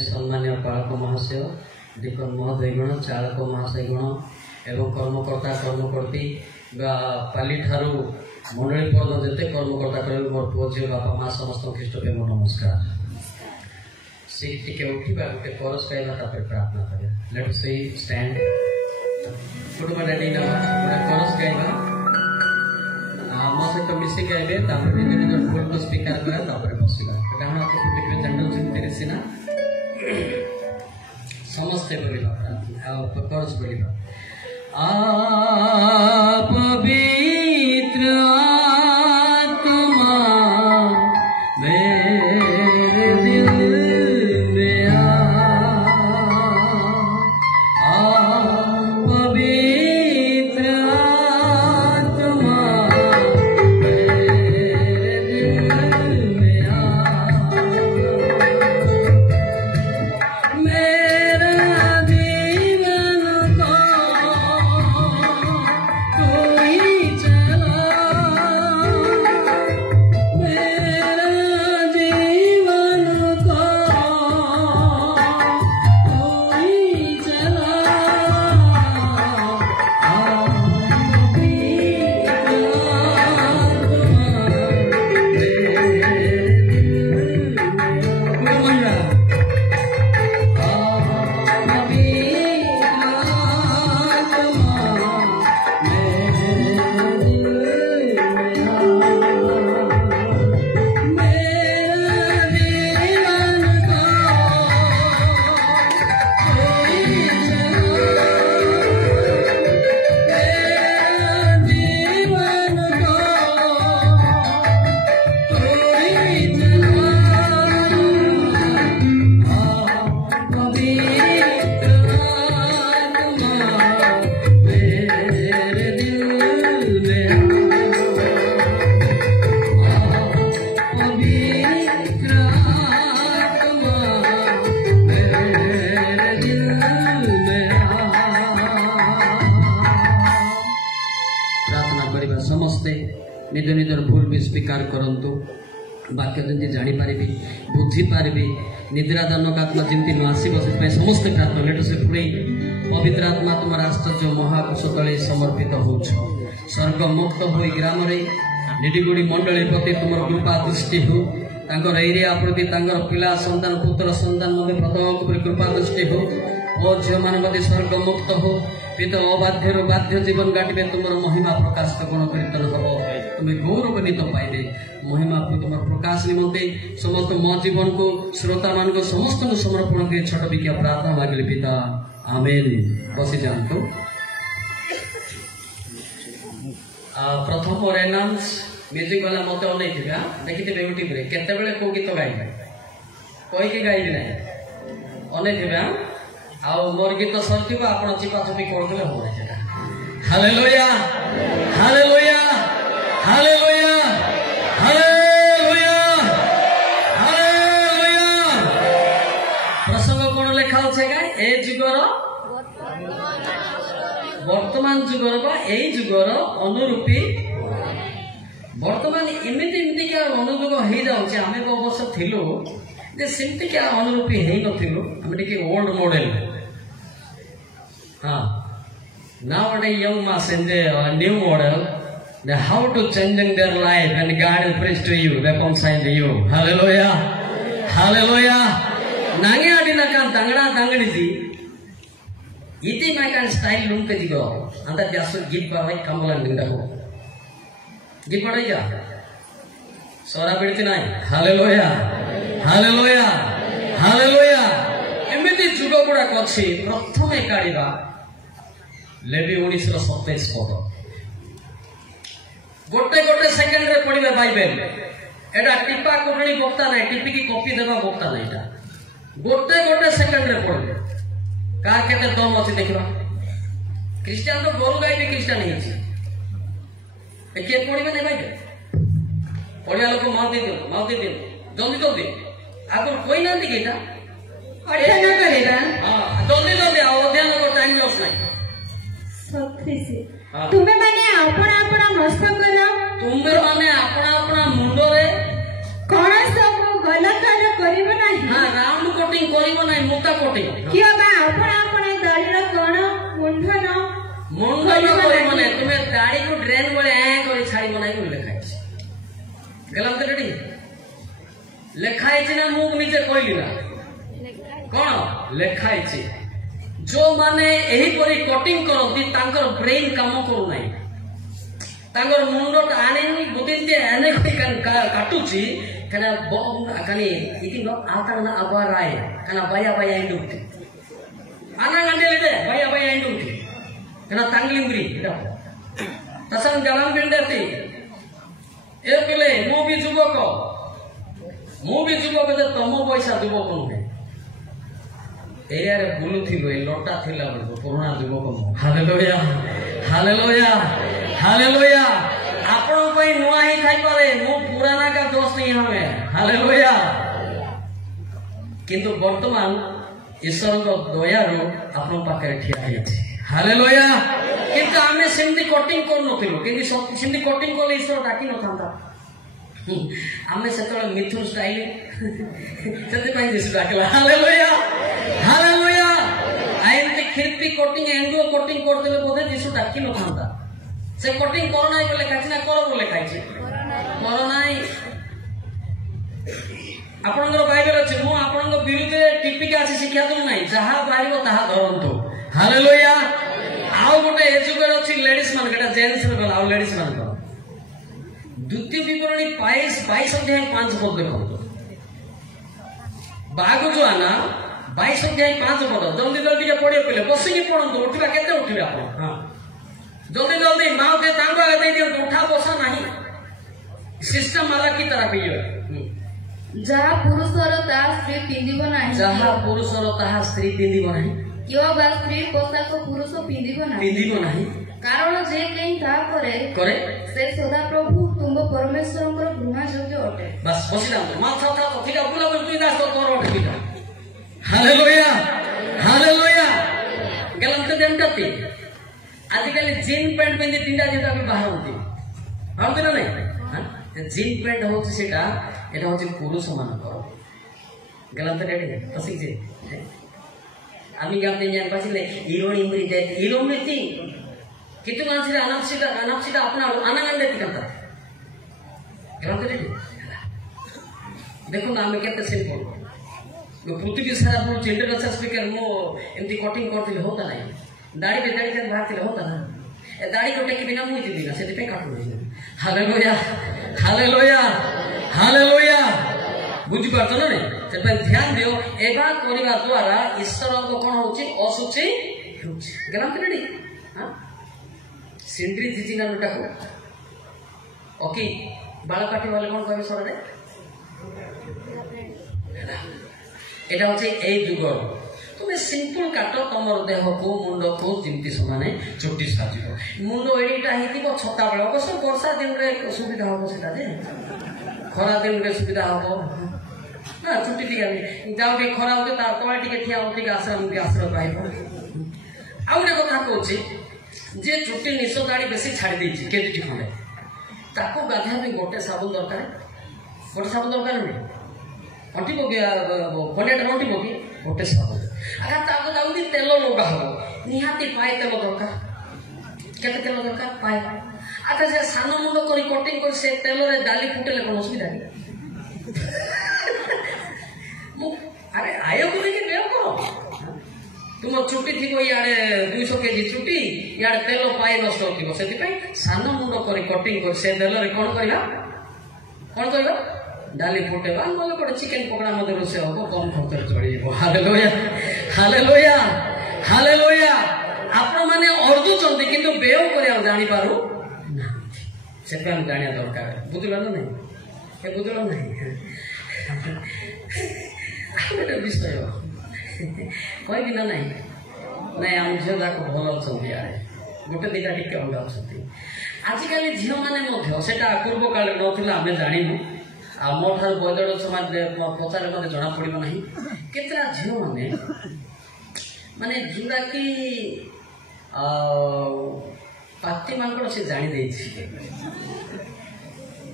सम्मान्य पालक महाशय डिकन महोदयगण चालक महाशयगण एवं कर्मकर्ता कर्मकर्ती पाली ठारू मंडली पर्यटन जिते कर्मकर्ता कर मोर पुओ झील बापा माँ समस्त ख्रीष्ट प्रेम नमस्कार। सीट टिके उठा गोटे करस गाइबा प्रार्थना करिया। लेट अस स्टैंड कुटुंब डैडी ना गोटे करस गाइबा मो सहित मिसी गाइबे निज निज फुल को स्वीकार करा बसवा डाण हाथ देखिए जनरल चिंतन सीना समस्ते बोलिबा करस बोलिबा आप पवित्र आत्मा मेरे दिल में पवित्र आत्मा मेरे दिल में मेरा जीवन को कोई चला मेरा जीवन को कोई चला समस्ते निज निजर भूल भी स्वीकार करंतु वाक्य जमी जापारि बुझीपारि निद्राजनक आत्मा जमी न आसो से समस्ते प्रार्थना लेट से पुणे पवित्र आत्मा तुम आश्चर्य महाकोश तले समर्पित हो स्वर्ग मुक्त हो ग्राम निडिगुड़ी मंडली प्रति तुम कृपा दृष्टि हो एरिया प्रति पिला संतान पुत्र संतान प्रत्येक कृपा दृष्टि हो ओ झील मान प्रति स्वर्ग मुक्त हो पित अबाध्य बाध्य जीवन काटे तुम महिमा प्रकाश गुण कीर्तन हम तुम गौरवान्वित पाइबे महिमा तुम प्रकाश निमंते समस्त मो जीवन को श्रोता मान को समस्त समर्पण कर छोट बिकिया प्रार्थना मांगले पिता आमेन। बसी जातु प्रथम रेनांस म्यूजिक वाला मत अनेक देखिए यूट्यूब केते कौ गीत गाइबे कहीकि गाइबी ना अनेक आउ मोर गीत सरथि आपण चिपाचुपी करदे हो हालेलुया हालेलुया हालेलुया हालेलुया हालेलुया। प्रसंग कोन लेखा होछे गा ए जुगर वर्तमान जुगर बा ए जुगर अनुरूपी वर्तमान एमिति एमिति का अनुयोग हो जाउछे आमे को वर्ष थिलु जे सिमति क्या अनुरूपी हे नथिलु आमे टिके old model nowadays young mass in the new model, the how to changing their life and God will preach to you, reconcile to you. Hallelujah, hallelujah. Nangi adina kan tangana tangani ji, iti mai kan style lum pe digo. Anda jasu git barai kamalan dindaku. Git barai ja. Sora bedti nai. Hallelujah, hallelujah, hallelujah. Emiti jugo guda kochi prathome kariba. लेवी 1927 पद गोटे गोटे second रे पढ़िबे Bible एटा टिपा कोटणी बक्ता नै टिपी की copy देबा बक्ता नै एटा गोटे गोटे सेकेंड रे पढ़िबे का केते दम अछि देखबा क्रिश्चियन तो गोरु गाई भी क्रिश्चियन नै अछि ए के पढ़िबे नै बाइबल पढ़िया लोक माउती दे जल्दी जल्दी आगो कोई ना दी केटा अध्ययन करेगा हां जल्दी जल्दी अध्ययन को टाइम लॉस नै तुम्हें माने अपना अपना मस्तक करो तुम्हें माने अपना अपना मुंडो रे कौन सब बलात्कार करिब नाही। हाँ राउंड कटिंग करिब नाही मोटा कटिंग किया बा आपण आपण दाढ़ीर कोण मुंडन मुंडन करिब नाही तुमे दाढ़ी को ड्रेन बोले ए करी छाड़ी बनाई बोले लिखा है गलत रेडी लिखा है ना मुख नीचे कहली ना कौन लिखा है जो माने एही परी कटिंग करती तांकर ब्रेन काम करू नाही तांकर मुंडट आने बुद्धिन जे आने कोई काटुची कना कनी इति न आताना अबाराय कना बाया बाया इंडुक्ति आना गंडे ले बाया बाया इंडुक्ति कना तांगलिंग्री तसन गलाम बिंडती ए पिले मु भी जुबक जे तम पैसा जुबक नुहे एरिया रे बुलु थिलो ए लटा थिला पुराना जुबक हालेलुया हालेलुया हालेलुया आपण पई नुआ ही खाई पारे मो पुराना का दोष नहीं हमें हालेलुया किंतु वर्तमान ईश्वर को दया रो आपण पाखे ठिया है हालेलुया किंतु आमे सेमती कटिंग कर नथिलो किंतु सेमती कटिंग करले ईश्वर डाकी न थांता आमे सेतले मिथुन स्टाइल सेते पई दिस डाकला हालेलुया हालेलुया आइंते खिरपी कटिंग एंडो कटिंग करदेले बोधे जीसु डाकी न थांता से कटिंग कोरोना बोले खाइछि ना कर बोले खाइछि कोरोना आपनकर बाइबल अछि मु आपनकर विरुद्ध टिपिका अछि शिक्षा दउ नाही जहा बाहिबो ताहा धरंतो हालेलुया आउ गोटे एजुगर अछि लेडीज मान केटा जेंट्स रे आउ लेडीज मान द्वितीय विवरणी 22 अध्याय 5 पद देखो बागु जो आना 22 अध्याय 5 पद जल्दी जल्दी के पढियो पले बसिकी पढंतु उठिबा केते उठिबा आपण हां जल्दी जल्दी माओ के तांबा दे दियो उठा बसा नहीं सिस्टम वाला की तरह पियो जहा पुरुषर ता स्त्री पिंदिब नाही जहा पुरुषर ता स्त्री पिंदिब नाही कियो बा स्त्री पोशाक पुरुष पिंदिब नाही कारण जे कहीं ता करे से सदा प्रभु तुम परमेश्वर गृह योग्य अटे बस बसिला माथा था तो ठीक बुला बोल तू दास तो कर अटे हालेलुया हालेलुया गलत देंटती आजिकल जीन पैंट पिंदी तीनटा जेटा भी बाहर होती हम ना नहीं हां जीन पैंट होती सेटा एटा होती पुरुष मानकर गलत रेडी तसी जे आम्ही गामते जान पाछले हिरोणी मुरी दे हिरोणी ती कितु मानसिदा अनापसिदा अपना आनंद तिकंता गलत रेडी देखो ना हमें केते सिंपल वो पृथ्वी सारा बोल जेंडर अच्छा स्पीकर मो एमती कटिंग करथिले होता नहीं दाढ़ी पे दाढ़ी के बाहर होता ना ए दाढ़ी को टेकी बिना मुई दिना से पे काटू हालेलुया हालेलुया हालेलुया बुझी पारतो ना से पे ध्यान दियो एबा करिवा द्वारा ईश्वर को कोन होची असुची होची गलत रेडी हां सिंद्री जिजिना लुटा को ओके बाल काटी वाले कोन कहबे सर रे एटा होची ए जुगर तुम सिंपल काट तुम देह को मुंड को जमी समाने चुट्टी साजिब मुंड एडीटा हो छता बेल अवश्य वर्षा दिन में सुविधा हम से खरा दिन में सुविधा हम ना चुट्टी टी जाओ टे खरा होते तार तले टिके ठिया होते आश्रय पाइब आउ गोटे कथा कहूँ जे चुट्टी निश दाड़ी बेसी छाड़ी देछि केजी खंडे ताको गाधा भी गोटे साबुन दरकार नहीं अंटिबो खंडेटा अंटिबो कि गोटे साबुन अगर ताको दाउदी तेल लगा हो निहाती पाए तेल दरकार केते तेल दरकार पाए अच्छा से सान मुंड करी कटिंग कर से तेल रे डाली फुटेले कोन असुविधा कि अरे आयो को लेके बेव करो तुम चुट्टी थी याडे 200 केजी चुट्टी याडे तेल पाए नष्ट होतिबो सेति पई सान मुंड करी कटिंग कर से तेल रे कोन करबा डाली फुटेबा नले कोटे चिकन पकड़ा मते रोसे हो कम खर्च चढ़ी हालेलुया हालेलुया हालेलुया आपण माने अर्धु चंदी किंतु बेव करिया जानि पारू ना से पे हम जानिया दरकार बुझलो ना नहीं ए बुझलो नहीं आमे विषय कोई भी ना नहीं हम झियो जाको भलो चंदी आरे गोटे दिटा टिके अंडा चंदी आजिकल झियो माने मध्य सेटा पूर्व काल नथिला आमे जानिनु आ मोठार बदड़ समाज पचारे मत जना पड़ो ना केतरा झील मैंने माने जोड़ा कि पाती मांगड़ से जानी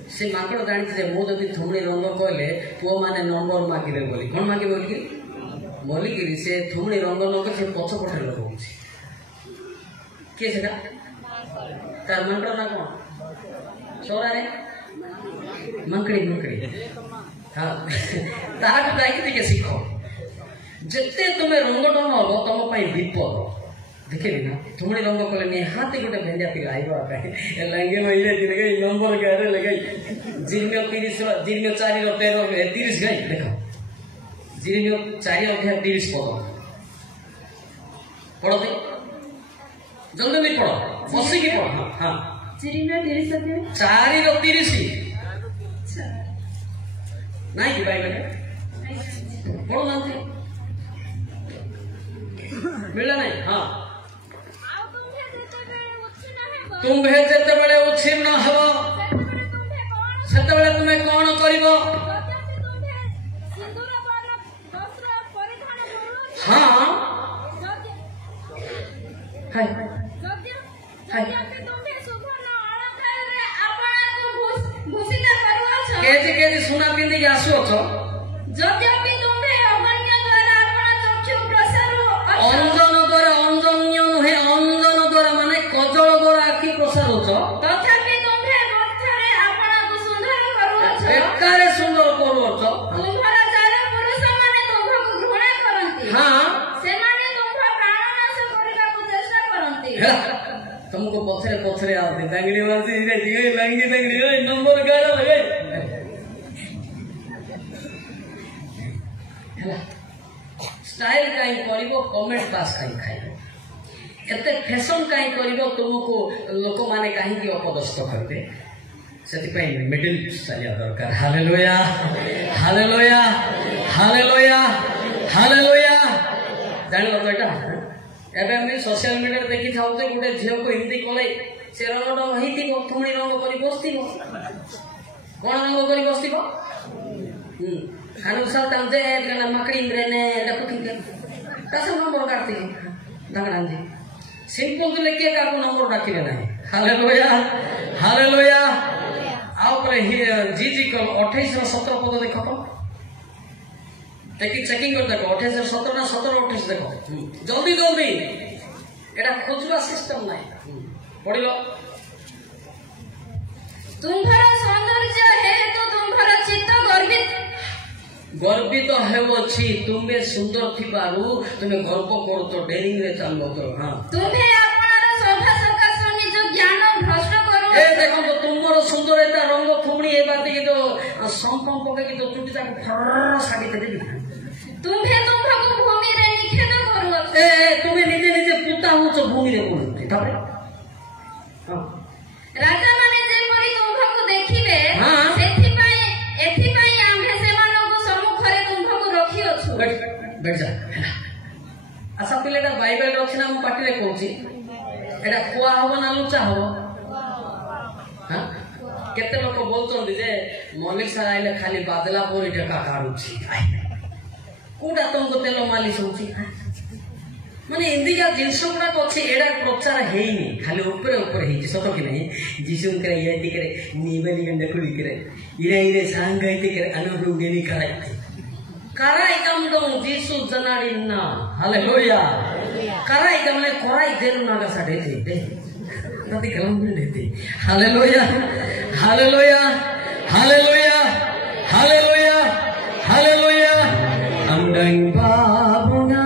से माकड़ जानी मु जदि थुमड़ी रंग कहले पुओ माने नंबर मागिबे बोली कौन मागिबे कि बोलिकी से थुमड़ी रंग नगे से पछ पठे लगे किए से तार माकड़ ना कौन सोरा रे मंकड़ी मंकड़ी हाँ ताकि जाइए शिख जिते तुम्हें रंग ढंग हम तुम विपद देखिए ना थुमड़ी रंग कले निहाती गोटे भेंडिया पिला आई लंगे महीने दिन गई नंबर गारे लगे जिनमें 30 जिनमें 4 और 13 30 गई देखो जिनमें 4 अध्याय 30 पद पढ़ो दे जल्दी भी पढ़ो बसी की पढ़ो हाँ 4 और 30 नहीं कि भाई पढ़ो ना मिला नहीं हाँ तुम्हें जिते बड़े उच्छिन्न हब से तुम्हें कौन कर हाँ केजी सुना पिंधि आसुच अंजन द्वारा अंजन्य नुहे अंजन द्वारा माने कजल द्वारा आखि प्रसार तथापि तुम्हे मथरे आपणाकु सुंदर करूछ एकारे सुंदर करूछ तुम्हारा चार पुरुष माने तुम्हकु घृणा करंती हां से माने तुम्हा प्राणनाश करिबाकु चेष्टा करंती तुमको पछरे पछरे आते दांगड़ी मारती रे दिए लंगी दांगड़ी ओए नंबर गारा लगे हला स्टाइल कहीं करिवो कमेंट पास कहीं खाइबो एते फैशन कहीं करिवो तुमको लोक माने कहीं की अपदस्थ करते सेति पई मिडिल चलिया दरकार हालेलुया हालेलुया हालेलुया हालेलुया जानिलो तो एटा एबे हम सोशल मीडिया देखि थाउ जे गुटे झियो को हिंदी कोले से रंग हिंदी को थुमणी रंग करी बसतिबो कोन रंग करी बसतिबो अनुसार तंजे करना मकड़ी मरेने डपकी के कसम नंबर काटती दगड़ान जी सिंपल तो लेके का को नंबर डाकिले नहीं हालेलुया हालेलुया आओ पर जी जी को 28 और 17 पद देखो तो चेकिंग कर देखो 28 और 17 ना 17 और 28 देखो जल्दी जल्दी एटा खोजवा सिस्टम नहीं पढ़िलो तुम्हारा सौंदर्य है तो तुम्हारा चित्त गर्वित हेउछि तुम्हे सुंदर थिबारु तुम्हे गर्व करो तो डेरिंग रे चलो तो हां तुम्हे आपनार शोभा सकाश निज ज्ञान भ्रष्ट करो ए देखो तो तुमरो सुंदरता रंग फुमणी ए बात के तो संपम पके के तो चुटी जा फर साडी दे दी तुम्हे तुमको भूमि रे निखेद करो ए तुम्हे निजे निजे पुता हो तो भूमि रे कोन तापर हां राजा माने जे मोरी तुमको देखिबे हां एथि पई आम्हे सेमानको सम्मुखरे तुमको रखी अछु बैठ जा अच्छा पिलेटा बाइबल अछि ना हम पाटी रे कहूची एटा कुआ हबो ना लुचा हबो हां केते लोक बोलचों जे मौलिक सर आइले खाली बादला बोली ढका काढुची कोडा तुमको तेलो मालिश होची माने हिंदी का जिनसो गुडा अछि एडा प्रचार हेइनी खाली ऊपर ऊपर हेइ सतो कि नहीं जीसु करे ये तिकरे नीबेली गंडे कुली करे इरे इरे सांगाई तिकरे अनुग्रह गेनी करे कराई कम दो जीसु जनाडी ना हालेलुया कराई कम ने कोराई देनु नागा साडे थे तति कलम देते हालेलुया हालेलुया हालेलुया हालेलुया हालेलुया अंडंग बाबुना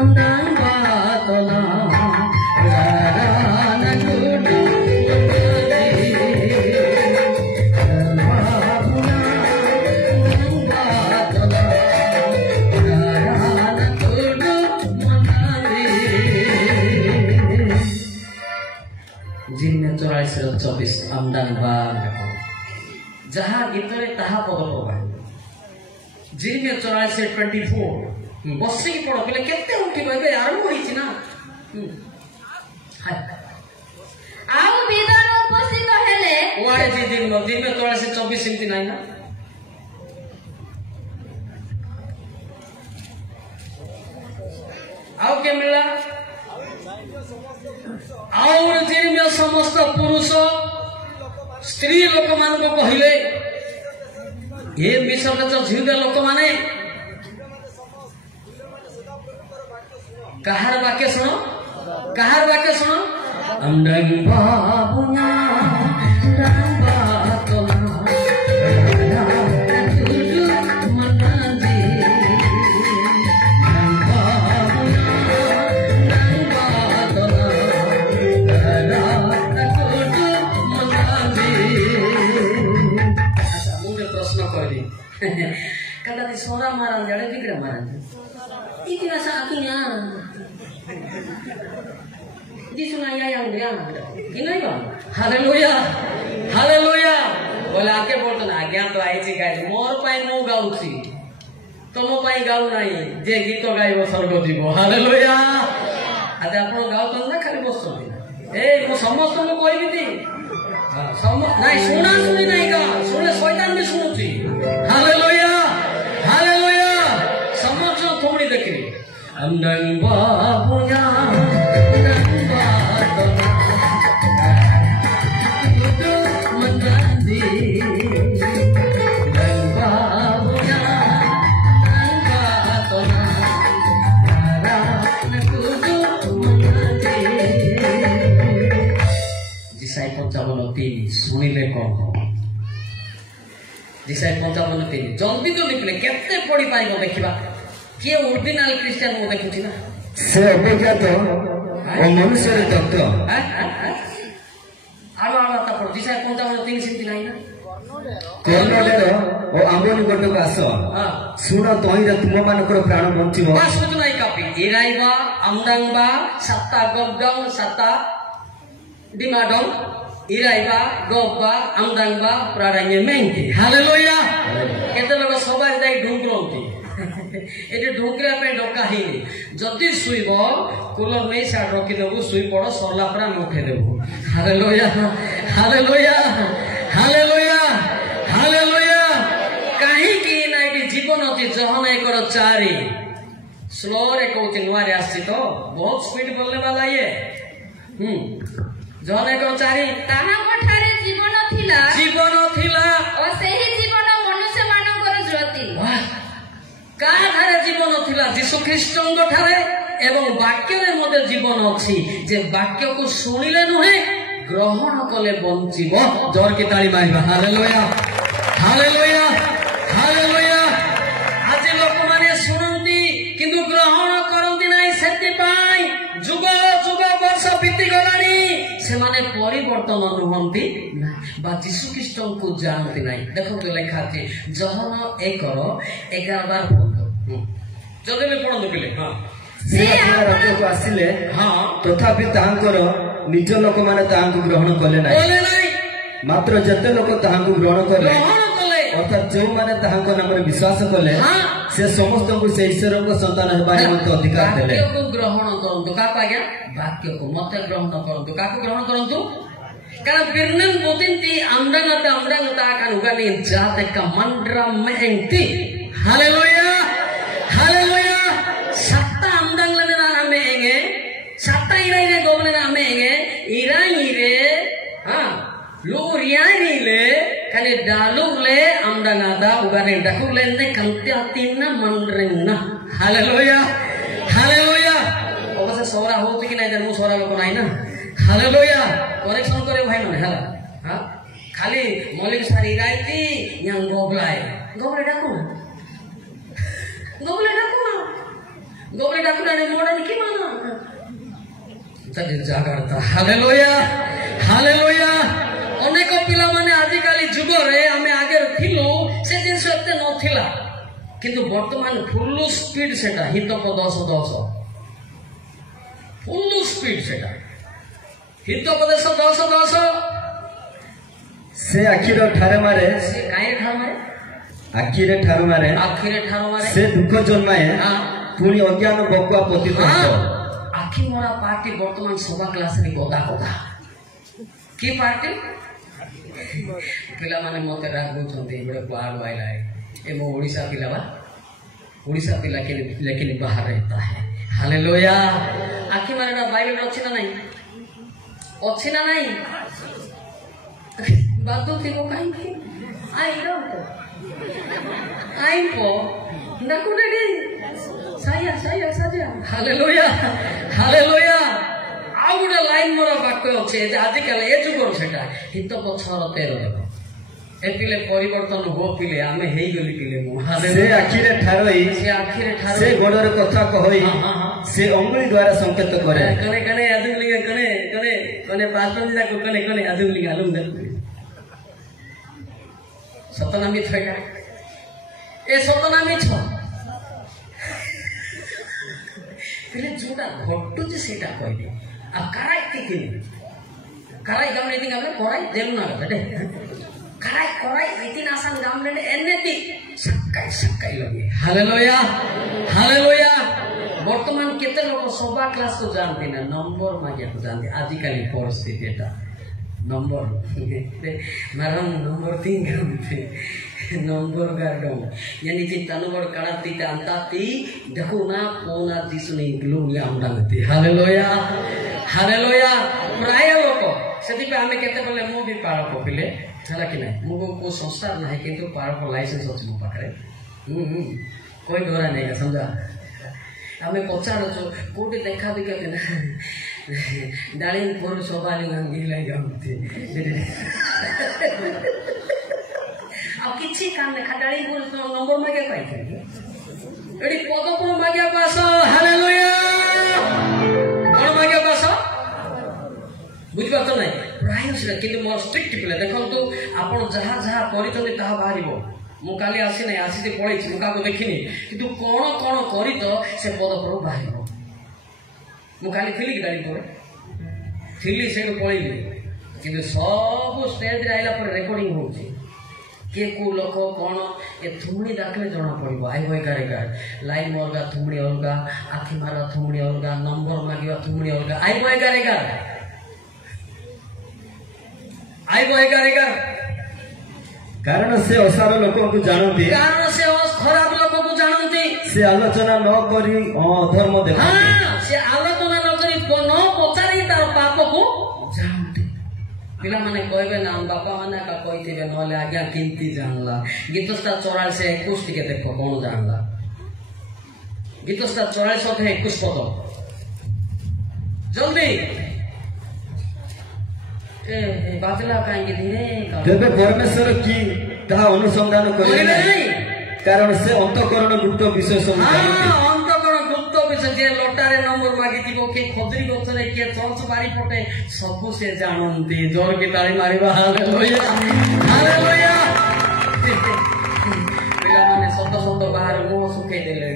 अंडंग बातला राना गुडा जिनमें 44 आमदान जहाँ गीतरे ताहा पद पवा जिनमें 24 बसी पड़ बोले केते उठी बे आरंभ होई छी ना हाय आउ विधान उपस्थित हेले वाडे जी दिन में 24 इमती नाही ना आउ के मिला और जिनमें समस्त पुरुष स्त्री लोक मान को कहले ये मिशन झिउदा लोक माने कहार वाक्य सुनो अंडंग बाबुना kata di sora marang jare dikira marang iki rasa akinya di sungai yang dia ini kan haleluya बोले आके बोलते ना आज्ञा तो आई थी गाई मोर पाई मु गाउची तुम पाई गाउ नाही जे गीत गाइबो स्वर्ग जीव हालेलुया आज आपण गाउतन ना खाली बसछन ए मु समस्त मु कहबी ती नहीं सुना सुनी नहीं का सुने शैतान भी सुनुची हालेलुया समस्त थोड़ी देखी अंदंग बाबुया शुणिले कौन जिसाई 55 जल्दी तो लिखले केते पढ़ी पाइबो देखिबा के ओरिजिनल क्रिश्चियन मो देखुची ना से अपेक्षा तो ओ मनुष्य रे तत्व आलो ता पढ़ जिसाई 55 सिंती नाही ना कर्णडेर ओ आंबोनी गोटो कास सुन तोहिरा तुम मानकर प्राण बंचिबो बस कुछ नाही कापी इराइबा आमदांगबा सत्ता गबडंग सत्ता डिमाडंग इराइबा गब्बा आमदांगबा प्रारान्य मेंती हालेलुया केते लोग सबार जाई ढुंकरंती एटे ढुंकरा पे डका ही जति सुइबो कूलर नै साड रखि देबो सुइ पड़ो सरला परा मुखे देबो हालेलुया काहे कि नाइटी जीवन अति जहन एकर चारी स्लो रे कहते नुआरे आसी तो बहुत स्पीड बोलने वाला ये जहन एकर चारी ताहा कोठारे जीवन थिला ओ सेही जीवन मनुष्य मानकर ज्योति का धारे जीवन थिला यीशु ख्रीष्टଙ୍କ ठारे एवं वाक्य रे मते जीवन अछि जे वाक्य को सुनिले नहे ग्रहण कले बंचिबो जोर के ताली मारिबा हालेलुया आज लोक माने सुनंती किंतु ग्रहण करंती नाही सेति पाई जुग वर्ष बीती गलानी से माने परिवर्तन नुहंती ना बा यीशु ख्रीष्ट को जानती नाही देखो तो लिखा अछि जहन 1:11 जदे में पढो पिले हां से राज्य को आसिले हां तथापि तांकर निज लोक माने तांको ग्रहण कले नाही मात्र जते लोक तांको ग्रहण कले अर्थात जो माने तांको नाम रे विश्वास कले से समस्त को से ईश्वर को संतान हेबा निमंत अधिकार देले वाक्य को ग्रहण करंतु का पाया वाक्य को मत ग्रहण करंतु का को ग्रहण करंतु कारण बिरनन बोतिंती आमदांगता kan ugani जाते का मंद्रा मेंती हालेलुया सत्ता आमदांग लेने ना मेंगे सत्ता इराई ने गोबले ना मेंगे इराई रे हां लुरियानी ले kane daluk le amdangada ugane dakuk lenne kanti atinna mandrenna हालेलुया ओबसे सोरा होती कि नहीं जन्म सोरा लोक नाही ना हालेलुया करेक्शन करे भाई माने हला हां खाली मौलिक सारी राइती yang गोबले डाकू ना मॉडर्न की माना तदे जागरता हालेलुया अनेक पिला माने आजि काली जुग रे हमें आगे थिलु से दिन सत्य न थिला किंतु वर्तमान फुल स्पीड सेटा हितक 10 फुल स्पीड सेटा हितोपदेश 10 से आखिर ठारे मारे से काहे ठार मारे आखिर ठार मारे से दुख जन्माए पुणी अज्ञान बकुआ पतित आखि मोरा पार्टी वर्तमान सभा क्लास रे गोदा की पार्टी पिला माने मते राग बुझंती बड़े बाहर आइला है ए मो ओडिसा पिला के लेकिन बाहर रहता है हालेलुया आखि माने ना बाइबल अछि ना नहीं ବାଦ ଥିବ କାହିଁକି ଆଇର ଆଇପ ଦେଖୁନେ ସାୟା ସାୟା ସାୟା ହାଲେଲୁୟା ହାଲେଲୁୟା। ଆଉ ଗୋଟେ ଲାଇନ୍ ମୋର ବାକ୍ୟ ଅଛି ଆଜିକାଲି ଏ ଯୁଗର ସେଟା ହିତ ପଛର 13 ଦେଖ ଏ ପିଲେ ପରିବର୍ତ୍ତନ ହୋ ପିଲେ ଆମେ ହେଇଗଲି ପିଲେ ସେ ଆଖିରେ ଠାରଇ ସେ ଗୋଡରେ କଥା କହଇ ସେ ଅଙ୍ଗୁଳି ଦ୍ୱାରା ସଂକେତ କରେ କନେ କନେ ଆଦୁଲିଙ୍ଗା କନେ କନେ କନେ ପାଷ୍ଟର ଯାକ କନେ କନେ ଆଦୁଲିଙ୍ଗା ଆଲୁମ ଦେଖ ସତନା ମିଛ ଏଟା ଏ ସତନା ମିଛ ପିଲେ ଯୋଉଟା ଘଟୁଛି ସେଇଟା କହିବେ ଆଉ କାରାଇ କି karai gamne ini gamne korai demna gade karai itu nasan gamne enneti sakai lagi haleluya haleluya বর্তমান কেতে লোক সবা ক্লাস তো জানতে না নম্বর মাগিয়া তো জানতে আজকাল পরিস্থিতি এটা নম্বর মারাম নম্বর 3 গামতে নম্বর গার্ডম यानी चिंता नंबर काढती ते अंताती देखो ना कोना दिसुनी ग्लोरी आमडांगती हालेलुया हालेलुया प्राय लोक सेति पे हमें केते बोले मु भी पाळक पिले हला कि नै मु को संस्कार नाही किंतु पाळक लाइसेंस अछि मो पाखरे कोई डरा नै समझा हमें पचाड़ो कोटी देखा दिखा ना डालिम पुरुष सवाली गंगी गामते अब किसी काम ने खडाली पुरुष नंबर मागे पाइथे एडी पद को मागे पास हालेलुया कोन मागे पास बुझ पातो नै प्राय से किंतु मोर स्ट्रिक्ट पिले देखो तो आपण जहा जहा परितले ताहा बाहरिबो मु काली आसी नै आसी ते पळै छि मु काको देखिनी किंतु कोन कोन करी तो से पद पर बाहरिबो मु काली थिली गाड़ी पर थिली से पळैली किंतु सब स्टेज रे आइला पर रेकॉर्डिंग होछि के को लोक कोन ए थुमणी दाखले जणा पड़िबो आइ होय करेगा लाइन मोरगा थुमणी होगा आखि मारा थुमणी होगा नंबर मागिवा थुमणी होगा आइ होय करेगा कारण से असार लोक को जानती कारण से खराब लोक को जानती से आलोचना न करी धर्म देखती हां से आलोचना न करी न पचारी तार पाप को जानती पिला माने कहबे ना बापा माने का कहिथिबे नले आज्ञा किंती जानला गीतस्था 44 से 21 टिके देखो कोन जानला गीतस्था 44 से 21 पद जल्दी बादला काहेंगे धीरे तेबे परमेश्वर की ताहा अनुसंधान करिले नहीं कारण से अंतःकरण गुप्त विषय सब जानती अंतःकरण गुप्त विषय जे लोटारे नंबर मागितिबो के खोदरी गोचरे के चौंच बारी पटे सब से जानंती जोर की ताली मारिबा हालेलुया हालेलुया पिला माने सत सत बाहर मुंह सुखे देले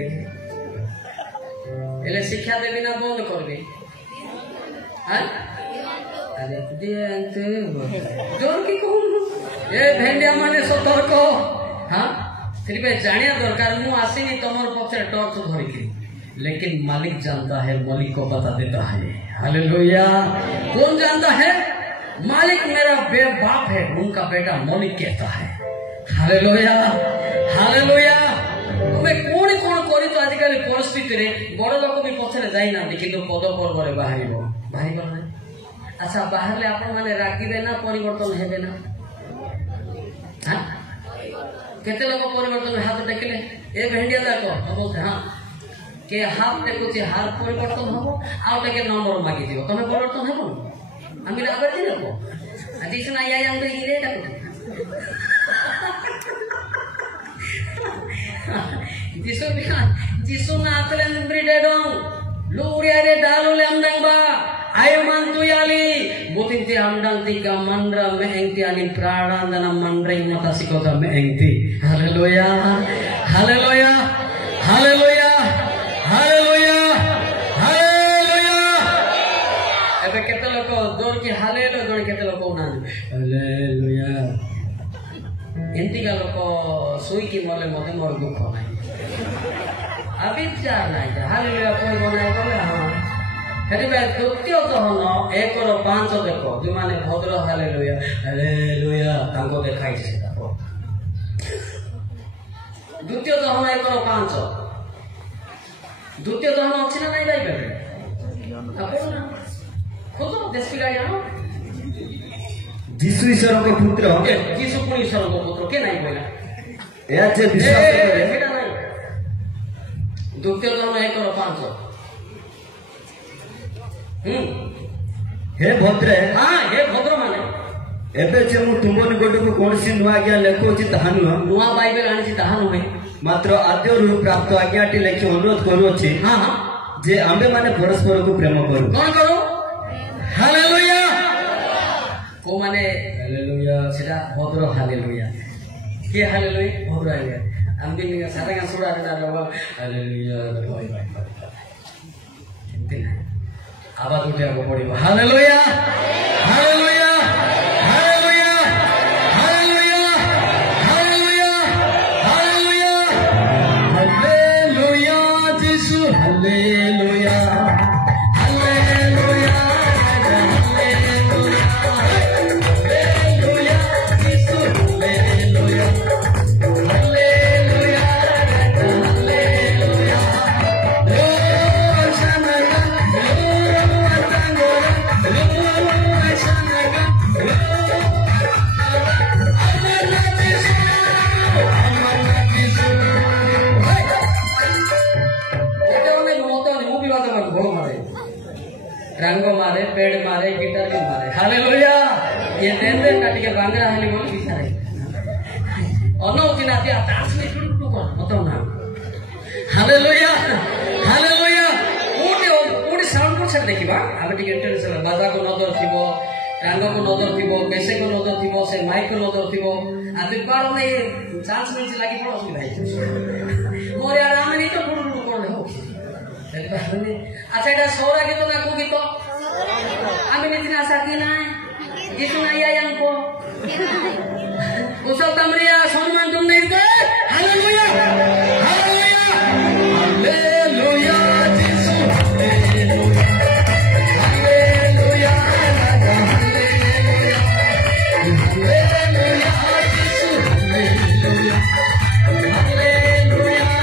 एले शिक्षा देबी ना बंद करबे हां अरे दियंते जोर की कहूं ए भेंडिया माने सतर्क हां तिरबे जानिया दरकार मु आसीनी तमर पक्षे टॉर्च धरिकी लेकिन मालिक जानता है मालिक को बता देता है हालेलुया कौन जानता है मालिक मेरा बाप है उनका बेटा मालिक कहता है हालेलुया हालेलुया तुम्हें कौन कौन करी तो आजिकल परिस्थिति रे बड़ लोक भी पछरे जाई ना किंतु पद पर्व रे बाहरिबो बाहरिबो ना अच्छा बाहर आपण माने राखिबे ना परिवर्तन हेबे ना हां केते लोग परिवर्तन हाथ टेकले ए भेंडिया देखो बोलते हां के हाथ टेकुची हाथ परिवर्तन हबो आउ टेके नंबर मागी दियो तमे परिवर्तन हबो आमी लागै छि देखो আজি सुना या अंग गिरे देखो जिसु ना atlen bridedong luriare dalule amdangba ayo mantu yali butinti amdang tiga mandra mehengti ani pradandana mandring mata sikota mehengti haleluya haleluya haleluya haleluya haleluya ebe kete loko dor ki haleluya dor kete loko unan haleluya enti ka loko sui ki mole mode mor dukho nai अभी चार नहीं है hallelujah कोई बनाए बोले हां हेरी भाई द्वितीय दहन 1 और 5 देखो जो माने भद्र हालेलुया हालेलुया तांको देखाई से देखो द्वितीय दहन 1 और 5 द्वितीय दहन अछि ना नहीं भाई बेटे अपन ना खोजो देश की गाड़ी आनो ଯୀଶୁ ଈଶ୍ୱରଙ୍କ ପୁତ୍ର ଯୀଶୁ ପୁଣି ଈଶ୍ୱରଙ୍କ ପୁତ୍ର କିଏ ନାହିଁ କହିଲା ଏହା ଯେ ବିଶ୍ୱାସ କରେ ସେଇଟା ନାହିଁ। ଦ୍ୱିତୀୟ ଧର୍ମ 1:5 ହେ ଭଦ୍ରେ ହେ ଭଦ୍ର ମାନେ ଏବେ ଯେ ମୁଁ ତୁମ ନିକଟକୁ କୌଣସି ନୂଆ ଆଜ୍ଞା ଲେଖୁଅଛି ତାହା ନୁହଁ, ନୂଆ ବାଇବେଲ ଆଣିଛି ତାହା ନୁହେଁ, ମାତ୍ର ଆଦ୍ୟରୁ ପ୍ରାପ୍ତ ଆଜ୍ଞାଟି ଲେଖି ଅନୁରୋଧ କରୁଅଛି ଯେ ଆମ୍ଭେ ମାନେ ପରସ୍ପରକୁ ପ୍ରେମ କରୁ। କଣ କରୁ? ହାଲେଲୁୟା। କୋଉମାନେ ହାଲେଲୁୟା? ସେଟା ଭଦ୍ର ହାଲେଲୁୟା। କିଏ ହାଲେଲୁୟା? ଭଦ୍ର ହାଲେଲୁୟା। ଆମେ ସାରା ଗାଁ ସୁରା ହାଲେଲୁୟା ଏମିତି ନାହିଁ, ଆବାଜ ଉଠେଇବାକୁ ପଡିବ। Hallelujah hallelujah hallelujah hallelujah hallelujah hallelujah hallelujah ଯୀଶୁ ହାଲେଲୁୟା ହାଲେଲୁୟା ହାଲେଲୁୟା ହାଲେଲୁୟା ଯୀଶୁ ହାଲେଲୁୟା ହାଲେଲୁୟା ହାଲେଲୁୟା रंग मारे, पेड़ मारे, गिटार भी मारे। हालेलुया। ये देते ना ठीक है बांग्ला है नहीं बोल बिचारे। अन्ना उसी नाती आताश में शुरू कर मतलब ना। Hallelujah hallelujah. पूरी साउंड को छड़ देखी बात। अब ठीक है इंटरनेशनल बाजा को नजर थी वो, रंग को नजर थी वो, कैसे को नजर थी वो, से माइक को नजर थी वो। अब एक बार में चांस मिल लगी पड़ा उसमें भाई। मोरे आराम नहीं तो पूरी कर ले हो। अच्छा এটা সৌরা গীত না কো গীত আমি নিতিন আশা কি নাই গীত নাই আয়াঙ্কো উসল তামরিয়া সম্মান তুমি নেই হালেলুয়া হালেলুয়া হালেলুয়া যিশু হালেলুয়া হালেলুয়া হালেলুয়া হালেলুয়া যিশু হালেলুয়া হালেলুয়া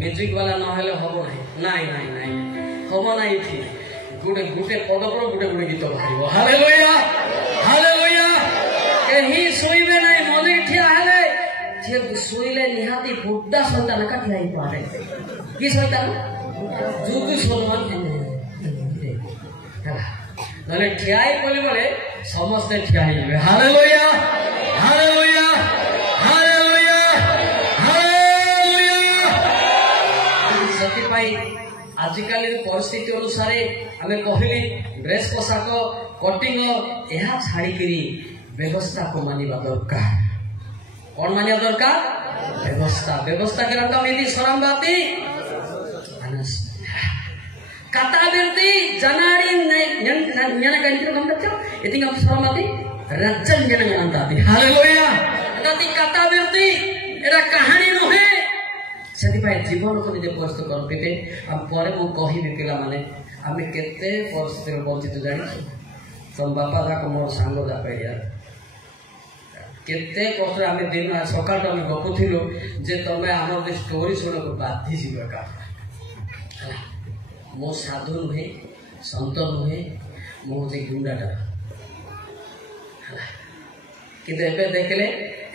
म्यूजिक वाला न हेले हबो नाही नाही नाही हबो नाही थी गुटे गुटे पद पर गुटे गुटे गीत बाहरिबो हालेलुया हालेलुया कहीं सोइबे नाही मने ठिया हेले जे सोइले निहाती बुद्धा संतान का ठियाई पारे की संतान जुगु सलमान नले ठियाई बोली बोले समस्त ठियाई हालेलुया हालेलुया आजिकल परिस्थिति अनुसार आम कहली ड्रेस पोशाक कटिंग यह छाड़ी व्यवस्था को मानिबा दरकार कौन मानिबा दरकार व्यवस्था व्यवस्था के रंग में सरमबाती कथा बेरती जनारी न्याना गंत्र कम बच्चा इतनी हम सरमबाती रज्जन न्याना जानताती हालेलुया दाती कथा बेरती एरा कहानी नहे से जीवन को निजे परिस्थित कर पे पर मुझे पिला माने आम केते परिस्थिति वंचित जानी तुम बापा जाक मोर सांग जाक केते कष्ट आम दिन सकाल आम गपुलु जे तुम आम स्टोरी शुणक बाधि जीवा मो साधु नुहे सत नुहे मुझे गुंडाटा कि देखले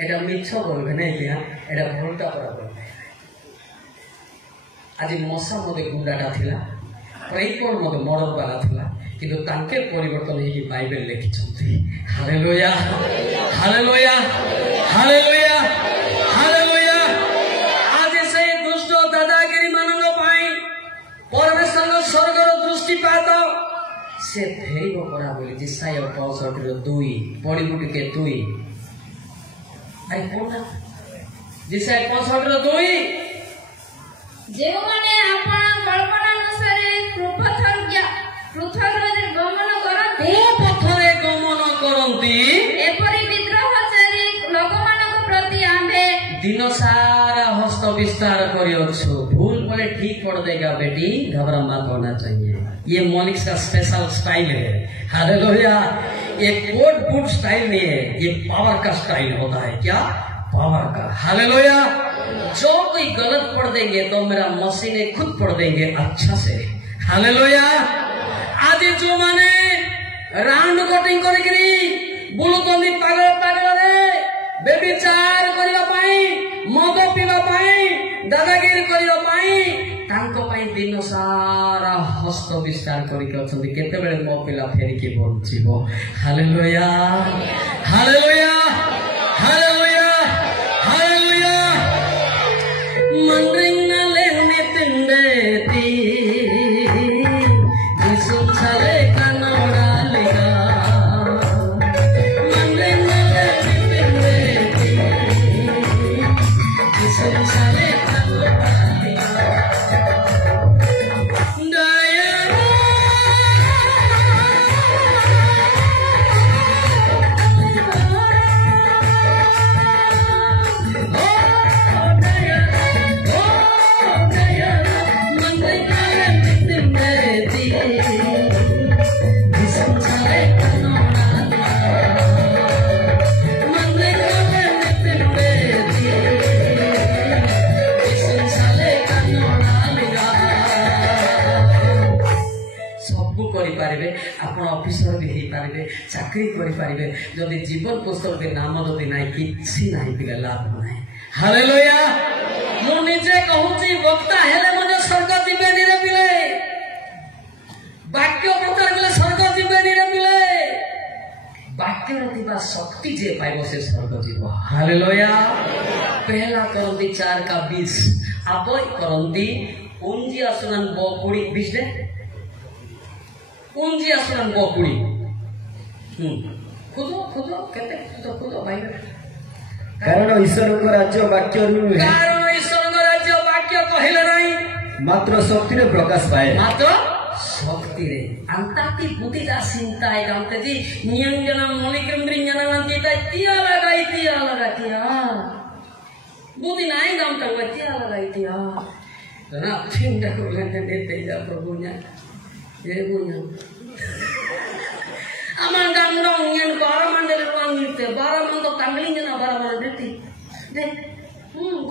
एटा मिछ बोलबे नहीं क्या एटा भुलटा करा बोलबे आज मशा मत गुंडाटा थिला प्रेपर मत मर्डर वाला थिला किंतु तांके परिवर्तन ही बाइबल लिखिछंती। हालेलुया हालेलुया हालेलुया हालेलुया। आज से दुष्ट दादागिरी मानंग पाई परमेश्वर स्वर्गर दृष्टिपात से फेरिब परा बोली जिसाय 65:2 पड़िबुटी के 2 आई कोना जिसाय 65:2 जेउ माने आपण कल्पना अनुसारे पृथ्वी गमन करती पथरे गमन करती एपरि विग्रहचारी लोकमानक प्रति आम्भे दिन सारा हस्त विस्तार करियोछु। भूल बोले ठीक पड़ देगा बेटी, घबरा मत होना चाहिए। ये मोनिक्स का स्पेशल स्टाइल है। हालेलुया। ये कोट बूट स्टाइल नहीं है, ये पावर का स्टाइल होता है। क्या पावर का। हालेलुया। जो कोई गलत पढ़ देंगे तो मेरा मशीनें खुद पढ़ देंगे अच्छा से। हालेलुया। आज जो माने राउंड कटिंग करिकरी बुलुतंदी पागल पागल रे बेबिचार करिवा पाई मद पीवा पाई दादागिरी करिवा पाई तांको पाई दिन सारा हस्त विस्तार करिके अछंती। केते बेले मो पिला फेरिकी बंचिबो। हालेलुया हालेलुया हालेलुया हालेलुया। मंड्रिंग ना लेने तिंडेती जिसु छले कनोड़ा लेगा मंड्रिंग ना लेने तिंडेती जिसु छले कनोड़ा लेगा दया आपण ऑफिसर भी हे पारिबे चाकरी करि पारिबे जदि जीवन पुस्तक के नाम जदि नाही किछि नाही पिले लाभ नाही। हालेलुया। मु निजे कहूची वक्ता हेले मने स्वर्ग दिबे निरे पिले वाक्य प्रचार कले स्वर्ग दिबे निरे पिले वाक्य रतिबा शक्ति जे पाइबो से स्वर्ग जीवो। हालेलुया। पहला करंती 4:20 आपय करंती उंजी असुरन बोकुड़ी 20 दे उंजी असुरन बोकुड़ी खुदो खुदो केते खुदो भाई। कारण ईश्वर को राज्य वाक्य नुहे कारण ईश्वर को राज्य वाक्य कहले नहीं मात्र शक्ति रे प्रकाश पाए मात्र शक्ति रे अंताती बुद्धि दा चिंता है गामते जी नियंजना मणिकृंद्री जनवंती ता तिया लगाई तिया बुद्धि नहीं गामता हुआ तिया लगाई तिया ना चिंता को लेने देते जा प्रभु ने ये पुnya aman gandong yang baraman dari ruang itu baraman to tangling na baraman deti deh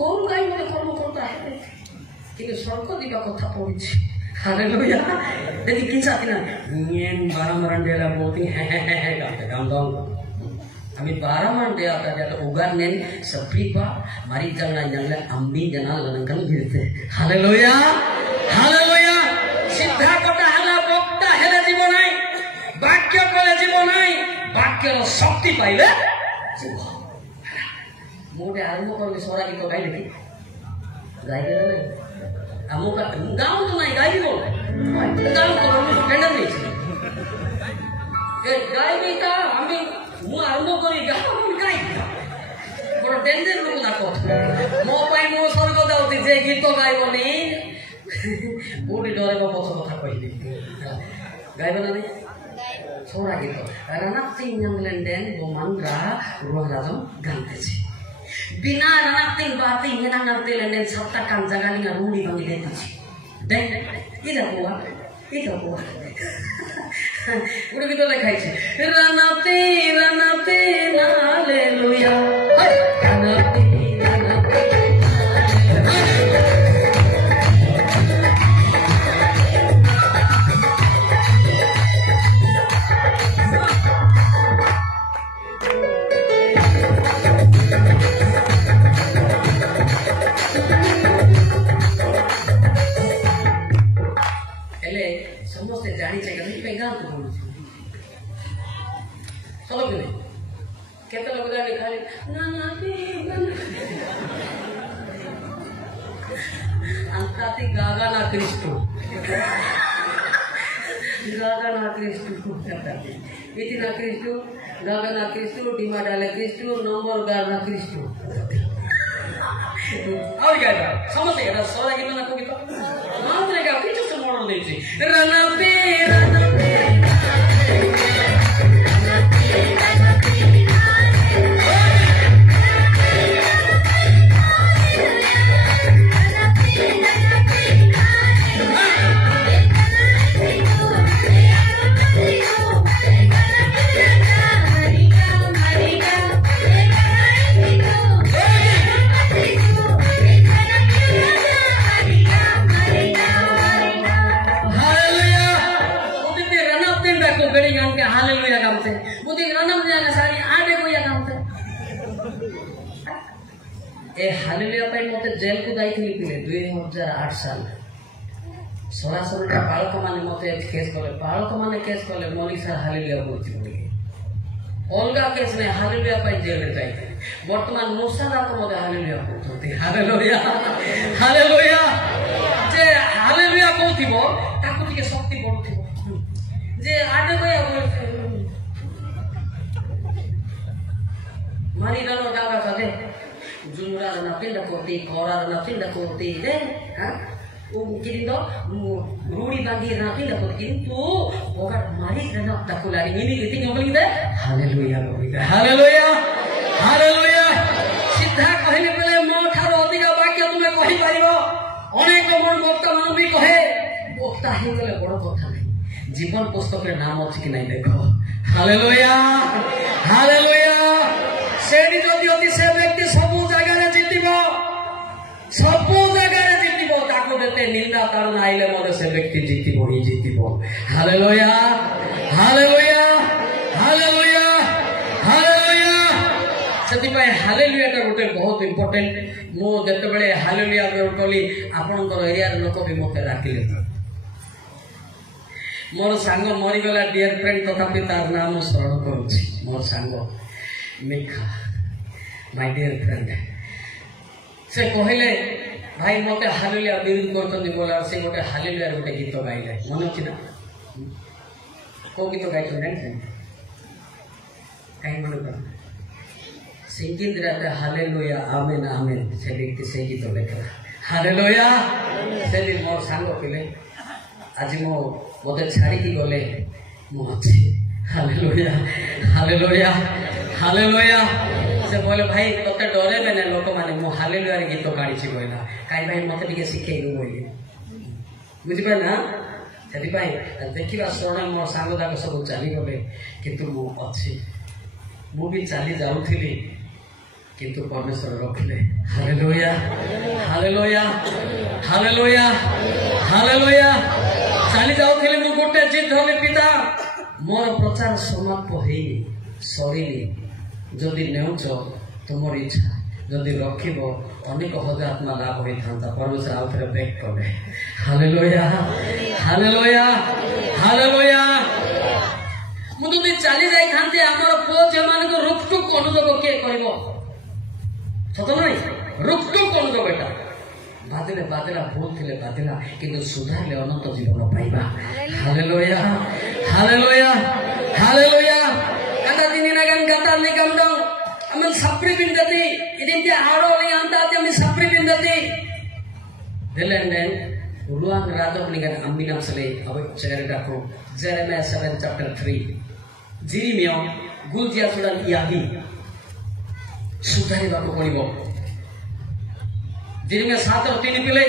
goru kai mole kormo korta hai কিন্তু সর্ব দিবা কথা পড়ছি। হালেলুয়া। দেখি কি সাথে yen baraman dela boti গাতে gandong kami baraman dia ada ugar nen sepripa mari jangan jangan ambi jangan lenengkan gitu। Hallelujah hallelujah. सिद्धा कोटा हला बक्ता हेले जीवन নাই वाक्य कले जीवन নাই वाक्यर शक्ति पाइले जीवन। मोटे आरंभ करले सोरा गीत गाइले कि गाइले नै हमो का गाउँ तो नहीं गाइले बोल गाउँ तो टेंडर नहीं ए गाइबे ता हामी मु आरंभ करी गाउँ गाइ बड़ टेंडर लोक नाको मो पाई मो स्वर्ग जाउती जे गीत गाइबो नि बोडी डरेको पछ कथा कहिले गाइबो न नि छोरा गीत रानाक्तिङ न्याङलेन्डेन बोमानरा रुवाराजम गान्तेछि बिना रानाक्तिङ बाति न्याङलेन्डेन सत्ता काम जगालिङा रुडी बंगी देतेछि देख इदा बुआ उडी गीत लेखाइछि रानाते रानाते हालेलुया रानाते ସମସ୍ତେ ଜାଣିଛେ ଗାଁ ତ ବୋଲୁଛି ସତ କି ନାହିଁ କେତେ ଲୋକ ଜାଣି ଖାଲି अंताती गागा ना क्रिस्टो गागा ना क्रिस्टो इति ना क्रिस्टो गागा ना क्रिस्टो डिमा डाले क्रिस्टो नंबर गार ना क्रिस्टो और क्या था समझ गया सोला की मैंने को किया हाँ तेरे क्या किस से मोड़ दे थी रना पे हालेलुया मत जेल को जाइए 2008 साल सरासरी बालक मैंने मत केस कले बालक मैंने केस कले मनीषा हालेलुया बोलती अलग केस नहीं हालेलुया जेल जाइए बर्तमान मोसादा तो मत हालेलुया बोलते हालेलुया हालेलुया जे हालेलुया कहथिबो ताकू टिके शक्ति बढ़ुथिबो जे आडे कोया मारी गानो डागा कदे जुनुरा ना पिंड कोती कोरा ना पिंड कोती दे हां किरिndo रूडी बांधी ना पिंड कोती किंतु ओगा मारी ना तकुलारी ini किति ngomong दे हालेलुया हालेलुया हालेलुया सीधा कहले बेले मो ठारो अधिक वाक्य तुमे कहि पारिबो अनेक मन भक्त मान भी कहे वक्ता हे गले बड़ कथा नहीं जीवन पुस्तक रे नाम अछि कि नहीं देखो हालेलुया हालेलुया सेडी जदि अति से व्यक्ति सबु जगह रे जितिबो सबु जगह रे जितिबो ताको देते निंदा कारण आइले मते से व्यक्ति जितिबो ही जितिबो हालेलुया हालेलुया हालेलुया हालेलुया सती भाई हालेलुया का गोटे बहुत इंपोर्टेंट मो जते बेले हालेलुया बोलली आपनकर एरिया रे लोक भी मते राखिले मोर सांग मरी गला डियर फ्रेंड तथापि तार नाम स्मरण करूछि मोर सांग मिखा माय डियर फ्रेंड से कहले भाई मते हालेलुया विरोध करतनी बोला से गोटे हालेलुया गोटे गीत गाइले मन अछि ना को गीत गाइतो नहीं काई मन कर सिंगिंग रहता हालेलुया आमेन आमेन से व्यक्ति से गीत लेखला हालेलुया से दिन मोर सांग पिले आज मो मते छाड़ी की गले मो अछि हालेलुया हालेलुया हालेलुया से बोले भाई तोते डरे में ना लोक माने मो हालेलुया रे गीत गाड़ी छी बोला काई भाई मते टिके सिखे दो बोली बुझि पा ना सेति भाई देखिबा सोना मो सांग दाक सब चली गले किंतु मो अछि मो भी चली जाउथिली किंतु परमेश्वर रखले हालेलुया हालेलुया हालेलुया हालेलुया चली जाउथिली मो गोटे जिद होले पिता मोर प्रचार समाप्त हेई सरीली जदि नेउच तुमर इच्छा जदि रखिब अनेक हजार आत्मा लाभ होता परमेश्वर आउ थे बैक कले हालेलुया हालेलुया हालेलुया मुझे चली जाई खांते हमर पुओ जे मान को रुकटुक अनुभव के कहबो सत नहीं रुकटुक अनुभव बेटा बादले बादला भूल थिले बादला किंतु सुधारले अनंत जीवन पाइबा हालेलुया हालेलुया हालेलुया kata tininagan kata ni kamdong aman sapri bindati idinti aro ni anta ati amin sapri bindati delenden uluang radok ningan aminam sale awak cerita ko Jeremiah 7 chapter 3 Jeremiah gultia sudan iyahi sudari bako koribo Jeremiah 7 3 pile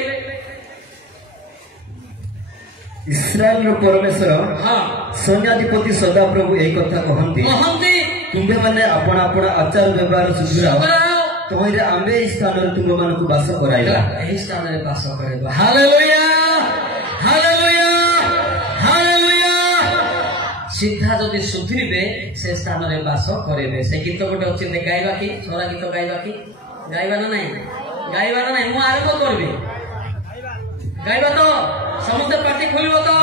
इस्राएल परमेश्वर हाँ सैन्याधिपति सदा प्रभु एक कथा कहंती तुम्बे माने आपण आपण आचार व्यवहार सुधराओ तोहिरे आमे स्थान रे तुम मान को वास कराइला एही स्थान रे वास करबा हालेलुया हालेलुया हालेलुया सीधा जदि सुधरिबे से स्थान रे वास करेबे से गीत गोटे अछि ने गाइबा की छोरा गीत गाइबा ना नहीं मु आरंभ करबी गाइबा तो समस्त पार्टी खोलिबो तो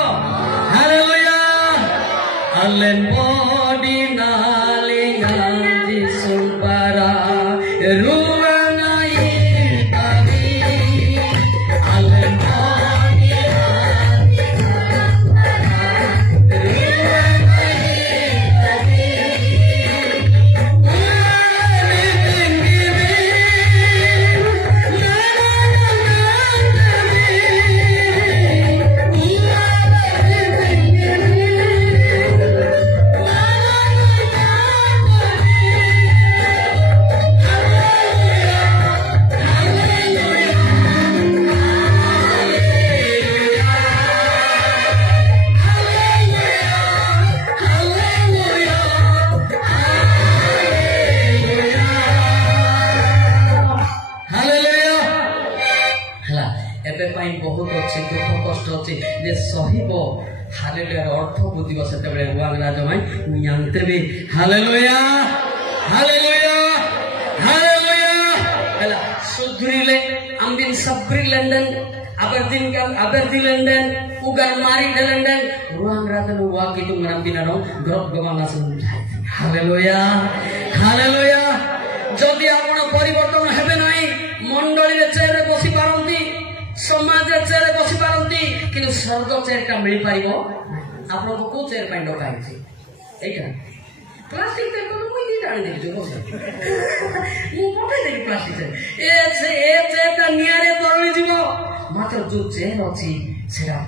Halen body nalinga jisumpara ruana itari halen body बहुत अच्छे दुख कष्ट अच्छे जे सहिब हालेलुया अर्थ बुझिब सेतेबेले रुआंग राजमाई मुयांते भी हालेलुया हालेलुया हालेलुया हला सुधुरिले आमदिन सबरी लंदन अबरदिन लंदन उगर मारी लंदन रुआंग राजन वा कितु नरम्बिनारो ग्रब गवाना समुझाय हालेलुया हालेलुया जदि आपण परिवर्तन हेबे नाही मंडली रे चेरे बसी पारंती समाज चेयर बसी पारती कि स्वर्ग चेयर मिल पार आप चेयर पर डकाई यहाँ प्लास्टिक मुझे प्लास्टिक चेयर निआरे तरली जीव मात्र जो चेयर अच्छी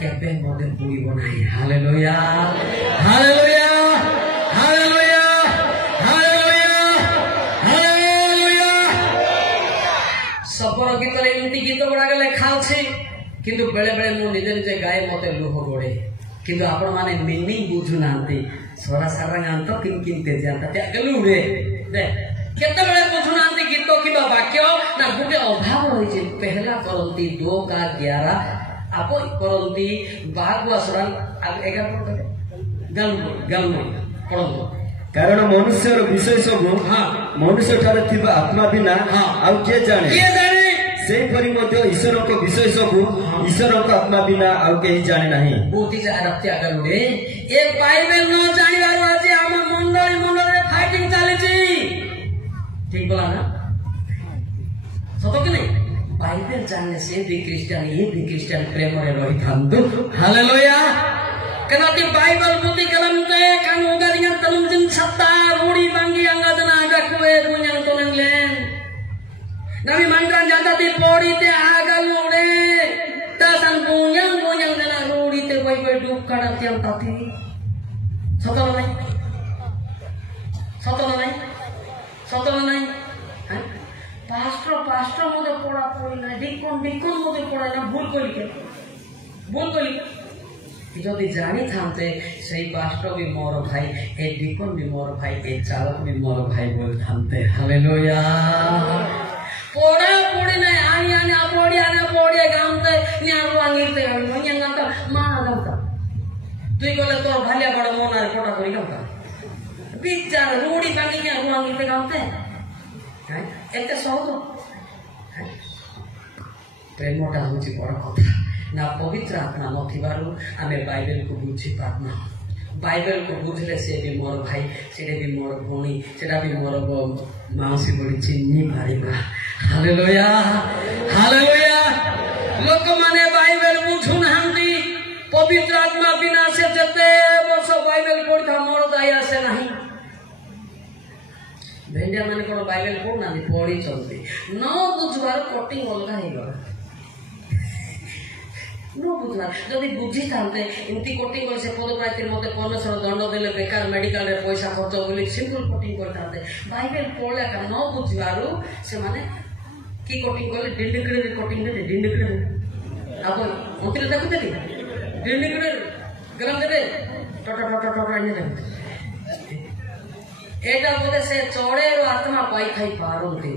केबे बुड़ब ना हालेलुया हालेलुया हालेलुया सबर गीत एमती गीत गुड़ाक लेखा अच्छे किंतु बेले बेले मु निजे निजे गाए मत लुह गोड़े किंतु आपण माने मीनिंग बुझु नांती सरा सारा गांत किन किन ते जानता ते गलुरे दे केते बेले बुझु नांती गीत किबा वाक्य ना गुटे अभाव होई जे पहला करंती 2 का 11 आपो करंती भागवसरन 11 गल पढो कारण मनुष्य विषय सब मनुष्य ठारे थिबा आत्मा बिना आउ के जाने से परि मध्य ईश्वर को विषय सब ईश्वर को आत्मा बिना आउ के जाने नहीं बुद्धि जा रत्या गलुरे ए बाइबल न जानिबार आज हम मंडली फाइटिंग चले छी ठीक बोला ना सतो कि नहीं बाइबल जानने से भी क्रिश्चियन प्रेम रे रही थांतु hallelujah kenati Bible putih kalam te kan ugalinya telung jin sabta rudi banggi angadana aga kue runyang tonen len nami mangkan jata ti pori te aga lore ta san punyang dana rudi te boy duk kada tiang tati soto nai pastor mode pora pori na dikon mode pora na भूल कोली जदि जानी थांते सही pastor भी मोर भाई ए deacon भी मोर भाई ए चालक भी मोर भाई बोल थांते हालेलुया पोड़ा पोड़ी नहीं आने पोड़ी गामते न्यारो आंगिरते मोन्या गामता माना गामता तुई बोले तोर भालिया बड़ मोनारे पोड़ा करी गामता बिचार रूडी बांगी न्यारो आंगिरते गामते एते सहज प्रेमटा होची बड़ कथा ना पवित्र आत्मा नथिबारु आमे बाइबल को बुझी पारना बाइबल को बुझले से भी मोर भाई सेडे भी मोर भौणी सेडा भी मोर माउसी बड़ी चिन्नी पारिबा हालेलुया हालेलुया लोक माने बाइबल बुझु नांती पवित्र आत्मा बिना से जते वर्ष बाइबल पढ़ता मोर दया से नहीं भेंडिया माने कोन बाइबल पढ़ ना पढ़ी चलती न बुझबार कटिंग अलगा हे गला नो बुझना जदि बुझी थांते एमती कोटिंग से पदप्रार्थी मते 1500 दंड देले बेकार मेडिकल रे पैसा खर्च बोली सिंपल कोटिंग कर थांते बाइबल पढ़ले का न बुझबारु से माने की कोटिंग करले डिंडिकड़े कोटिंग दे डिंडिकड़े आप मंत्री देखते नी डिंडिकड़े गरम दे टट ने दे एटा बोले से चौड़े रो आत्मा पाई खाई पारंती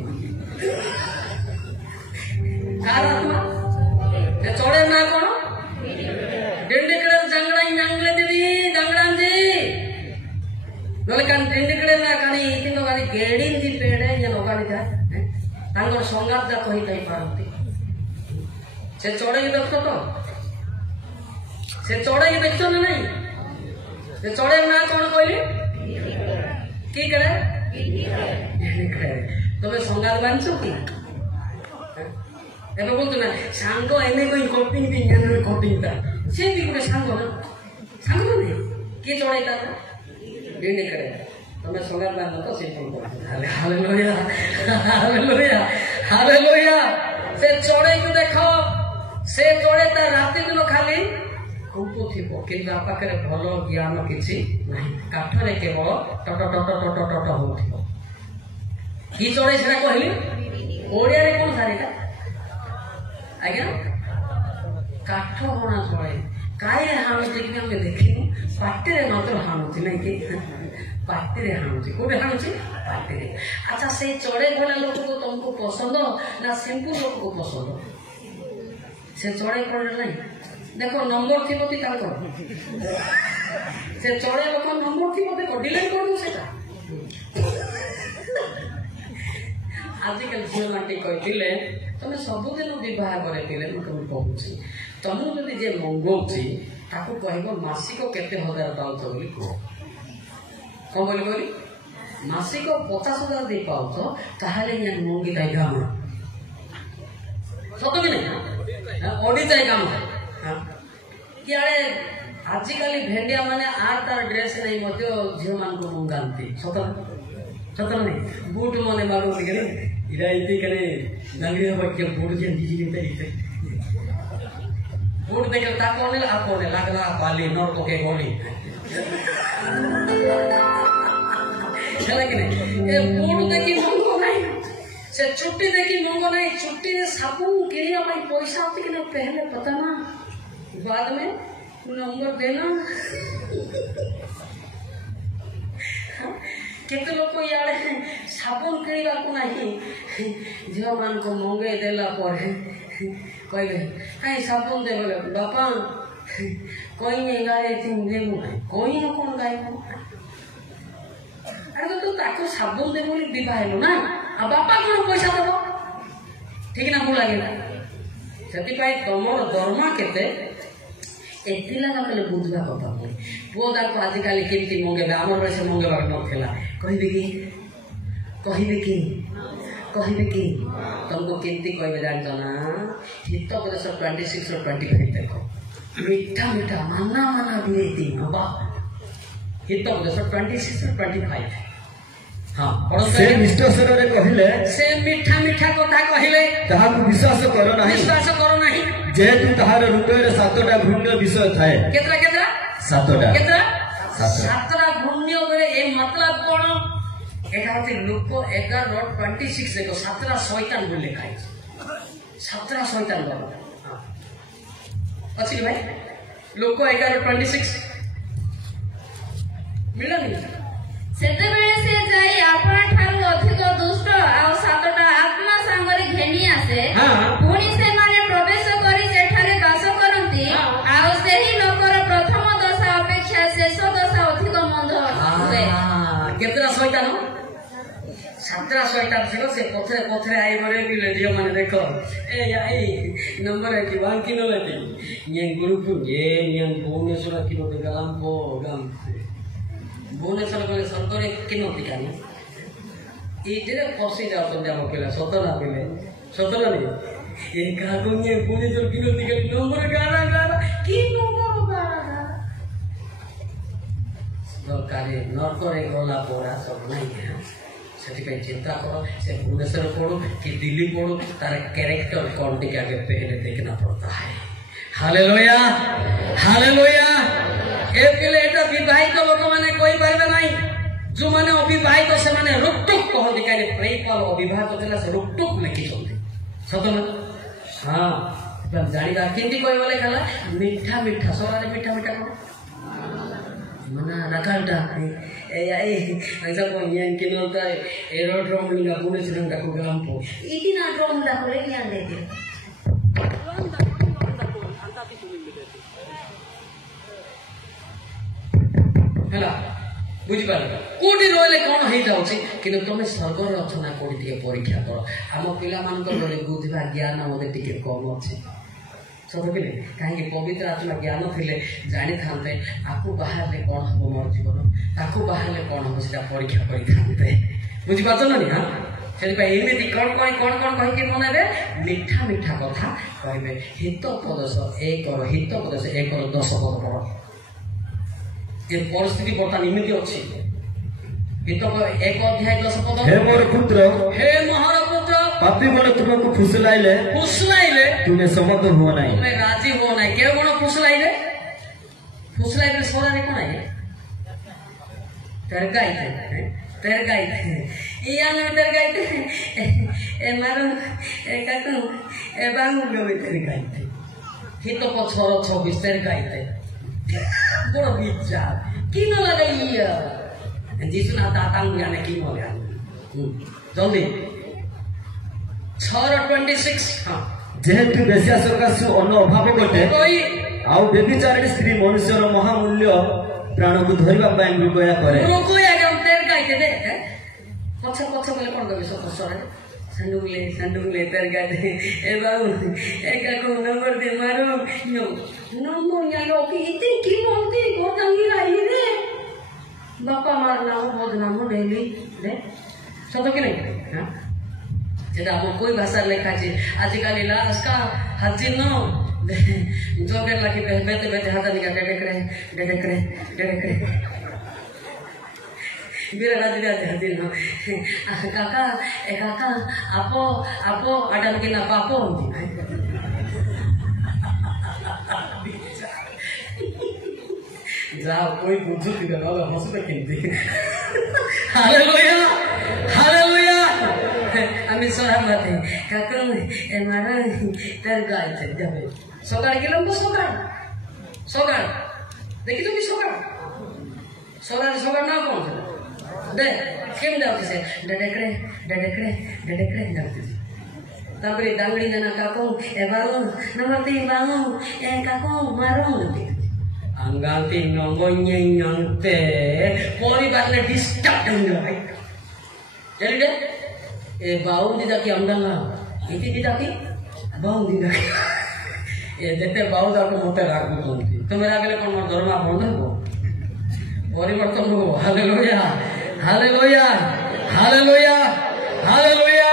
कार आत्मा चौड़े ना कौन डिंडिकड़े जंगड़ा नंगले दीदी जंगड़ांजी बोले कान डिंडिकड़े ना कानी इतिनो कानी गेडिन दी पेड़े ये लोगानी जा तांगर संगात जा कहि कहि पारंती से चौड़े की देखतो तो से चौड़े की देखतो ना नहीं से चौड़े ना कौन कहली की करे तबे संगात बांधছো কি এবে বলতো না সাঙ্গ এনে কই কপিং দি জানে কপিং তা সেই দি করে সাঙ্গ না সাঙ্গ না কি চড়াইতা দিনে করে তবে সংগাত বাঁধো তো সেই ফোন করে হালেলুয়া হালেলুয়া হালেলুয়া সে চড়াইକୁ ଦେଖ ସେ ଚଢ଼େ ତା ରାତି ଦିନ ଖାଲି କହୁଥିବ କିନ୍ତୁ ଆ ପାଖରେ ଭଲ ଜ୍ଞାନ କିଛି ନାହିଁ କାଠରେ କେବଳ ଟଟ ଟଟ ଟଟ ଟଟ ହଉଥିବ କି ଚଢ଼େଇ ସେଟା କହିଲି ଓଡ଼ିଆରେ କଣ ସାର୍ ଏଟା ଆଜ୍ଞା କାଠ ହଣା ଚଢ଼େଇ କାଏ ହାଣୁଛି କି ଆମେ ଦେଖିନୁ ପାଟିରେ ମାତ୍ର ହାଣୁଛି ନାଇଁ କି ପାଟିରେ ହାଣୁଛି କୋଉଠି ହାଣୁଛି ପାଟିରେ ଆଚ୍ଛା ସେଇ ଚଢ଼େଇ ଭଳିଆ ଲୋକକୁ ତମକୁ ପସନ୍ଦ ନା ସିମ୍ପୁଲ ଲୋକକୁ ପସନ୍ଦ से चढ़े पड़े नहीं देखो नंबर थी बोती ताको से चढ़े लोक नंबर थी बोते को डिलीट कर दो सेटा आजिकल झियो माटी कहतिले तमे सबुदिन विवाह करे पिले म तुम कहूची तमु जदि जे मंगोची ताको कहबो मासिक केते हजार पाउछ बोली को कोन बोली मासिक 50,000 दे पाउछ ताहाले या मंगी दाई गाम सतो कि नहीं ओडी जाए काम कि आड़े आजिकल भेंडिया माने आर तार ड्रेस नहीं मध्य झियो मान को मंगांती सतन सतन नहीं बूट माने बागो दिगरे इरा इति करे दंगरी हो के बूट जे दीजी के इते बूट देखे ता कोने आ कोने लागला बाली नर को के गोली चला कि नहीं ए बूट देखि मंगो नहीं से छुट्टी देखी मंगो नहीं छुट्टी साबुन किरिया भाई पैसा होती कि नहीं पहले पता ना बाद में नंबर देना केते लोग को यार साबुन किरिया को नहीं झियो मान को मंगे देला पर कहले काई साबुन दे बोले बापा कोई नहीं गाए तुम देबो कोई न कोन गाए अरे तो ताको साबुन दे बोली दिबाइलो ना आ बापा कोन पैसा देबो ठीक ना भूल लागेला सेति पाई तमर दरमा केते एतिला ना कले बुझबा कथा बोली बोदा को आज काली केमती मंगेबा हमर से मंगेबा न थेला कहिबे की तुमको केमती कहबे जानतो ना हित प्रदेश 26 और 25 देखो मीठा मीठा माना माना दिएती बाबा हित प्रदेश 26 और 25 हाँ से मिष्ट स्वरे कहिले से मीठा मीठा कथा कहिले ताहाकु विश्वास करो नाही जेतु ताहार रूपरे 7टा घृण्य विषय थाए केतरा 7टा केतरा घृण्य बेले ए मतलब कोन एटा होती लोक 11:26 देखो 7टा शैतान बोले खाइ 7टा शैतान बोल अछि भाई लोक 11:26 मिला नहीं सेतेबेले से जाई आपन ठारू अधिक दुष्ट आ 7टा आत्मा संगरे घेनी आसे पुनी से माने प्रवेश करी सेठारे दास करंती आ सेही लोकर प्रथम दशा अपेक्षा शेष दशा अधिक मंद हुए केतरा शैतान 7टा शैतान से पथरे आई मरे बिले दियो माने देखो ए आई नंबर है कि बाकी न लेती ये ग्रुप ये भुवनेश्वर की बोले गलाम को गम भुवनेश्वर को सरकारी किनो पिटानी इधर पसी जाओ तो जाओ केला सतरा नहीं ये कागुन्ये भुवनेश्वर किनो दिगल नंबर गाना की नंबर गाना सरकारी नरकरे गला पोरा सब नहीं है सेटिकाई चिंता करो से भुवनेश्वर पढ़ो कि दिल्ली पढ़ो तार कैरेक्टर कौन टिके आगे पहले देखना पड़ता है हालेलुया हालेलुया एपिले एटा विवाहित लोक माने कोई परबे नाही जो माने अविवाहित से माने रुकटुक कहते कारे प्रेमपाल अविवाहित केला से रुकटुक लिखि चलते सतो ना हां तब जानिबा केंती कोई वाले खाला मीठा मीठा सोरारे मीठा मीठा को मना रकालटा ए ऐसा को यन के नोता एरोड्रोम लिंगा पुणे सिरंगा को गामपो इति ना ड्रोम दा को लेके आंदे दे ହେଲା ବୁଝିପାରିଲ କୋଉଠି ରହିଲେ କଣ ହେଇଯାଉଛି କିନ୍ତୁ ତମେ ସ୍ୱର୍ଗରେ ଅଛ ନା କୋଉଠି ଟିକେ ପରୀକ୍ଷା କର ଆମ ପିଲାମାନଙ୍କର ଘରେ ବୁଝିବା ଜ୍ଞାନ ମତେ ଟିକେ କମ ଅଛି सतकिले कहीं पवित्र आत्मा ज्ञान थे जानी था आपको बाहर कौन हम मोर जीवन ताकू बाहर कौन हम से परीक्षा करते बुझीपार ना हाँ से कौन कही मनरे मिठा मिठा कथा कहे हित पदश एक 10 पद पढ़ ये परिस्थिति बर्तमान इमिति अच्छी हित 1 अध्याय 10 पद हे मोर पुत्र हे महार पुत्र पापी मन तुमको फुसलाइले तुम्हें समर्थ हुआ नहीं तुम्हें राजी हुआ नहीं के कोन फुसलाइले सोरा रे कोन है तरगाइते इया में तरगाइते ए मारो ए काकू ए बांगु गवे तरगाइते हित पछरो 26 तरगाइते बड़ विचार की न लगाइया जिसना तातांग जाने की मोया जल्दी 6:26 हां जेहेतु बेसिया सकाशु अन्न अभाव घटे आउ बेबिचारी स्त्री मनुष्यर महामूल्य प्राण को धरिबा पाए रुपया करे रुपया के तेर गाइते दे पछ बोले कोन गबे सब सरे संडुले तेर गाइते ए बाबू ए काको नंबर दे मारो नंबर या लो की इतनी की बोलती गोदंगी रही रे बापा मारना हो बदनाम डेली दे सब के नहीं हां जेटा हम कोई भाषा लेखा छे आजकल लास्ट का हजिन जोकर लागी बेते हाथ निका डेडे करे मेरा राजी हजिन काका ए काका आपो आडन के ना पापो जाओ कोई बुझु दिले ना हंसते किंती हालेलुया हालेलुया आम्ही सहमत आहे काका ए मारा तर गायते जाबे सकाळ गेलो बस सकाळ देखि तुम्ही सकाळ ना कोण दे केम जाऊ से डडेकड़े जाते तापरे दांगड़ी जना काको ए बारो नमती बांगो ए काको मारो नते अंगाती नंगोन्ये नंते परिवारले डिस्टर्ब होय जल्दी ए बाऊ दिदा की अंदांगा इति दिदा की बाऊ दिदा ए जेते बाऊ दा को मोटे राग कोंती तुम रागले कोन दरमा बंद हो परिवर्तन हो हालेलुया हालेलुया हालेलुया हालेलुया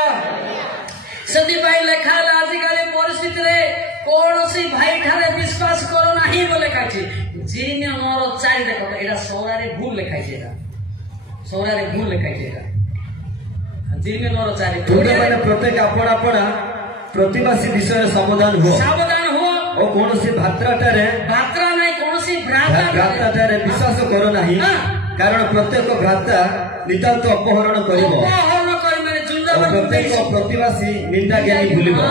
सदी भाई लेखा आजिकाली परिस्थिति रे कोनोसी भाई ठारे विश्वास करो नाही बोले काची जीने मोर चारि देखो एटा सौरारे भूल लेखाइছে এটা सौरारे भूल लेखाइছে এটা जीने मोर चारि तुमे माने प्रत्येक अपना प्रतिवासी विषय सावधान हो ओ कोनोसी भात्रा नाही कोनोसी भ्राताटारे विश्वास करो नाही कारण प्रत्येक भ्राता नितांत अपहरण करिवो माने जुंदा प्रत्येक प्रतिवासी निंदा ज्ञानी भूलिबो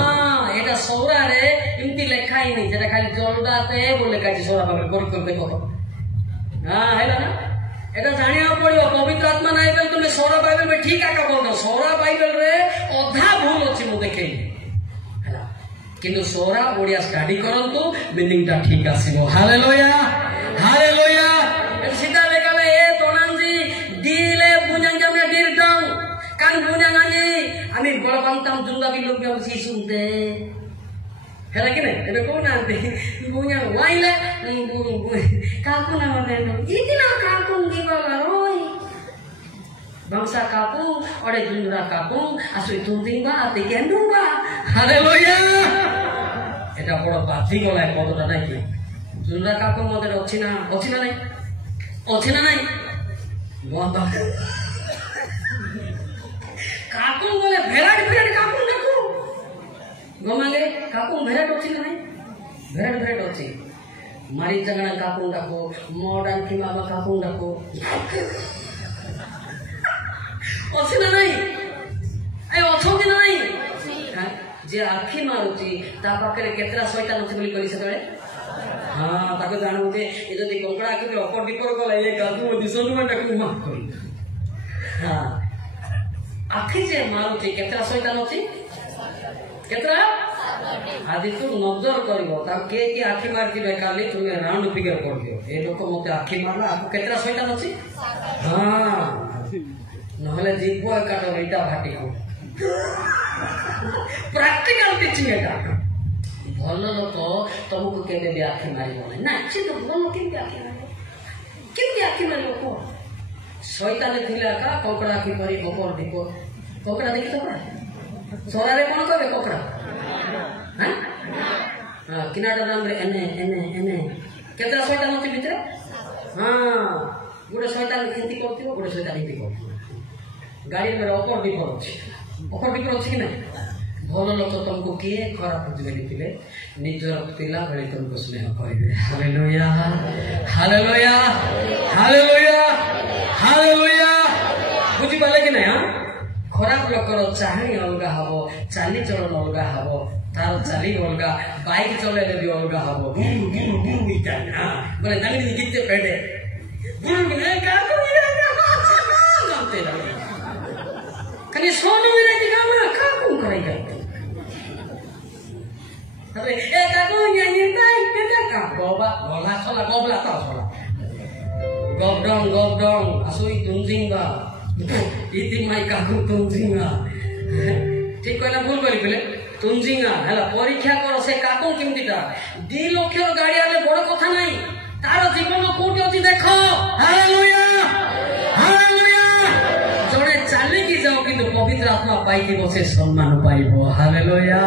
এটা सौरारे इमती लेखाई नहीं जेटा खाली जलदाते बोले काची सौरा बाबे कर देखो हां हैला ना এটা জানিয়া পড়িও পবিত্র আত্মা নাই বলে তুমি সৌরা বাইবেল में ठीक आका बोल दो सौरा बाइबल रे अधा भूल अछि मु देखै हैला किंतु सौरा ओडिया स्टडी करंतु मीनिंगटा ठीक आसीबो हालेलुया हालेलुया सीधा लेगाले ए तोनांजी दिले बुഞ്ഞांजा में डिरडं कान बुഞ്ഞांगानी आमी बळबांताम जुंगाबी लोग भी हमसी सुनते हैला कि नहीं एबे कोन आते बुഞ്ഞा वाइले काकू ना मते इतना काकू दीवाला रोई बंसा काकू ओडे जुंगरा काकू आसुई तुंदिंगा आते केंडुंगा हालेलुया এটা বড় বাতি গলায় কতটা নাকি जुंगरा काकू মতে আছে না নাই বন্ধ काकू बोले भेराट काकू देखो गमाले काकू भेराट अछि ना नहीं भेराट अछि मारी जगना काकू डाको मॉडर्न की मामा काकू डाको अछि ना नहीं ए अछो कि नहीं जे आखी मारुची ता पाकरे केतरा शैतान अछि बोली कहि सतळे हां ताको जानू जे ए जदी कंकड़ा के अपर दीपर गला ए काकू दिसनु डाको माफ करी हां आखी जे मारुची केतरा शैतान अछि केतरा आदि तू नजर करिवो ता के आखी मार दिबे काली तुमे राउंड फिगर कर दियो ए लोक मते आखी मारला आपको केतरा शैतान अछि हां नहले जीवो काटो एटा भाटी को प्रैक्टिकल टीचिंग एटा भल लोक तुमको केवे भी आखि मारिब ना से तो भल केमती आखि मारिब केमती आखि मारिब कह शैतान थिला का ककड़ा आखि करी गोपर दीप ककड़ा देखी तो सोरारे कौन कहे ककड़ा हाँ किनाटा नाम रे एने एने एने केतरा शैतान अछि भितरे हाँ गोटे शैतान एंती करथिबो गोटे शैतान एंती करथिबो गाड़ी में अपर विपर अच्छी कि ना भल लोक तुमको किए खराब बुझे निजर पिला भले तुमको स्नेह करेंगे हालेलुया हालेलुया हालेलुया हालेलुया बुझी पाले कि ना खराब लोकर चाहणी अलग हम चाली चलन अलग हम तार चाली अलग बाइक चलेले भी अलग हम बोले दानी गीते पेड़े खाली सोनू मेरे दिखा मैं काकू करेगा अरे ए काकू ये ताई केजा का गोबा गोला छोला गोबला तो छोला गोबडोंग असुई तुंजिंगा इति माई काकू तुंजिंगा ठीक कहला भूल करी बोले तुंजिंगा हला परीक्षा करो से काकू केमतीटा 2 लाख गाड़ी आले बड़ कथा नहीं तार जीवन कोठी अछि देखो हालेलुया हालेलुया जड़े चालिकी जाओ किंतु पवित्र आत्मा पाई से सम्मान पाइब हालेलुया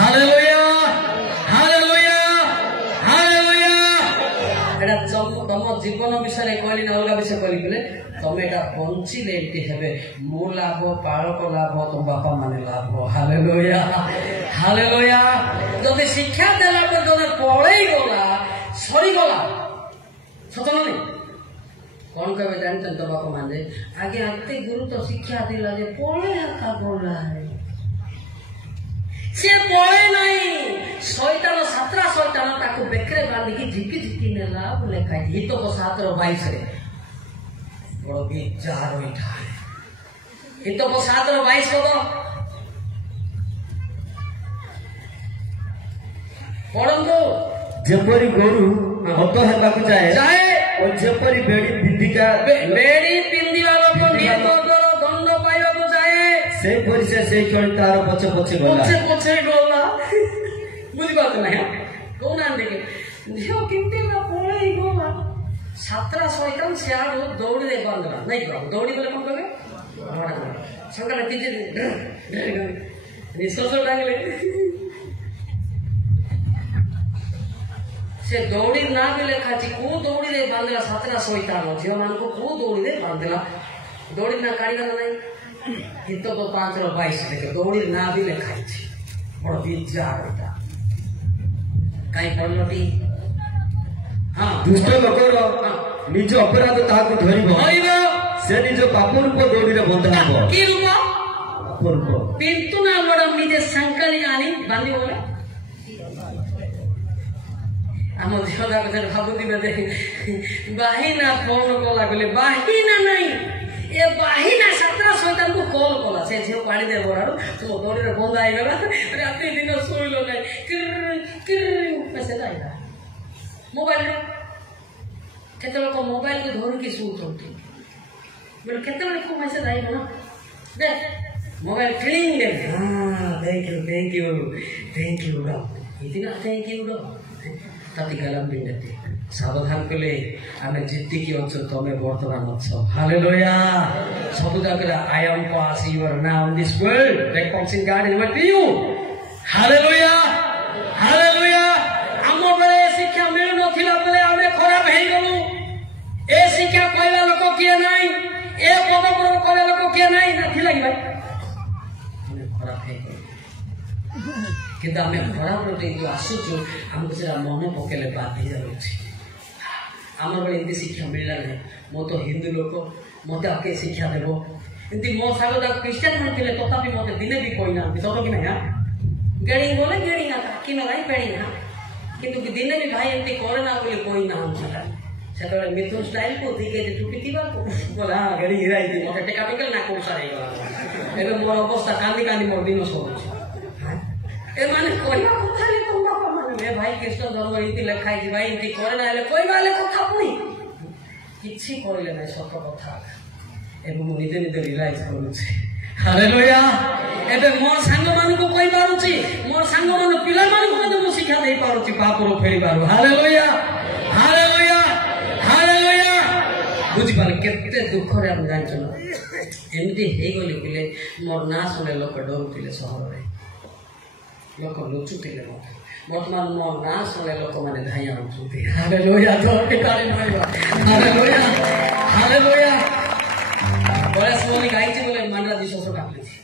हालेलुया हालेलुया हालेलुया एटा तुम जीवन विषय कहली ना अलग विषय कहली बोले तुम एटा बंचिले एमती हेबे मो लाभ पालक लाभ तुम बापा माने लाभ हालेलुया हालेलुया जदि शिक्षा देला पर जदि पळेई गला सरी गला सत नहीं कौन कहे जानते तो बापा मान आगे आते गुरु तो शिक्षा दिला जे पड़े का बोला है से पड़े नहीं शैतान सातरा शैतान ताको बेकरे बांधी झिकी झिकी नेला बोले खाई ये तो 7/22 रे बड़ विचार होइठा ये तो 7/22 को पड़ंगो जेपरी गोरु हत हेबाकु चाहे और जेपरी बेड़ी पिंदिवा लोक नियत दंड पाइबा को चाहे से परि से क्षण तार पछे पछे गला बुझी बात ना कोन आन देखे झियो किंते ना पळेई गला छात्रा शैतान सियार दौड़ी दे बंदरा नहीं करो दौड़ी बोले कोन कहे संगला तीजे निसोसो डांगले से दौड़ी ना भी लेखा को दौड़ी दे बांधला सातरा शैतान झियो मान को दौड़ी दे बांधला दौड़ी ना कारीगर नहीं हित तो 5/22 देखे दौड़ी ना भी लेखा बड़ विचार होता कहीं पड़लटी हाँ दुष्ट लोकर निज अपराध ताहाको धरिबो से निज पाप रूप दौड़ी रे बंधा हबो की रूप पाप रूप पिंतु ना बड़ निजे संकली आनी बांधी बोले आम झील भावुदी बाहिना फोन कला कहले बाहिना नहीं ए बाहिना सातरा शैतान को कॉल कला से झील पानी दे बड़ारू तुम दौड़ी रे बंद आईगला राति दिन शोइलो नहीं किर किर मैसेज आईला मोबाइल रे केते लोक मोबाइल को धर के सुतंती बोले केते लोक को मैसेज आईला ना दे मोबाइल क्लीन दे हां थैंक यू इतना थैंक यू ताती गलम बिंदते सावधान कले आमे जित्ती की अच्छो तमे वर्तमान अच्छो हालेलुया सबुदाकरा I am pass your now in this world reconcile God in what you हालेलुया हालेलुया आम बेले शिक्षा मिल नथिला बेले आमे खराब हे गलु ए शिक्षा कहला लोक किए नाही ए पद प्रयोग कहला लोक किए नाही नथिला कि भाई खराब हे किंतु आम खराब रोटे जो आसुचु आमको से मन पकेले बाधी जाऊँगी आम बड़े एमती शिक्षा मिलला ना मो तो हिंदू लोक मत आके शिक्षा देव एमती मो सागर क्रिश्चियन मन थे तथापि मत दिने भी कही ना सत कि ना गेड़ी बोले गेड़ी ना कि ना भाई पेड़ी ना किंतु दिने भी भाई एमती करे ना बोले कही ना से मिथुन स्टाइल को दिखे टुपी थी बोला हाँ गेड़ी हिराई थी मत टेका टेकल ना कौन सा रही मोर अवस्था कांदी कांदी मोर दिन सब ए माने कोइया कथा ले तुम बापा माने ए भाई कृष्ण धर्म रीति लेखाई जी भाई इति करे ना ले कोइ माले कथा पुनी किछि कहले नै सत कथा ए मु निजे निजे रियलाइज करू छे ହାଲେଲୁୟା। ଏବେ ମୋ ସାଙ୍ଗମାନଙ୍କୁ କହିପାରୁଛି, ମୋ ସାଙ୍ଗମାନ ପିଲାମାନଙ୍କୁ ମଧ୍ୟ ମୁଁ ଶିକ୍ଷା ଦେଇପାରୁଛି ପାପରୁ ଫେରିବାରୁ। Hallelujah hallelujah hallelujah. ବୁଝିପାରିଲେ କେତେ ଦୁଃଖରେ ଆମେ ଜାଣିଛୁ ନା ଏମିତି ହେଇଗଲି ପିଲେ। ମୋର ନାଁ ଶୁଣିଲେ ଲୋକ ଡରୁଥିଲେ, ସହରରେ ଲୋକ ଲୁଚୁଥିଲେ। ବର୍ତ୍ତମାନ ମୋ ନାଁ ଶୁଣିଲେ ଲୋକମାନେ ଧାଇଁ ଆଣୁଛନ୍ତି। Hallelujah hallelujah hallelujah. ବୟସ ବୋଲି ଗାଇଛି ବୋଲେ ମାଣ୍ଡା 200 କାଟୁଛି।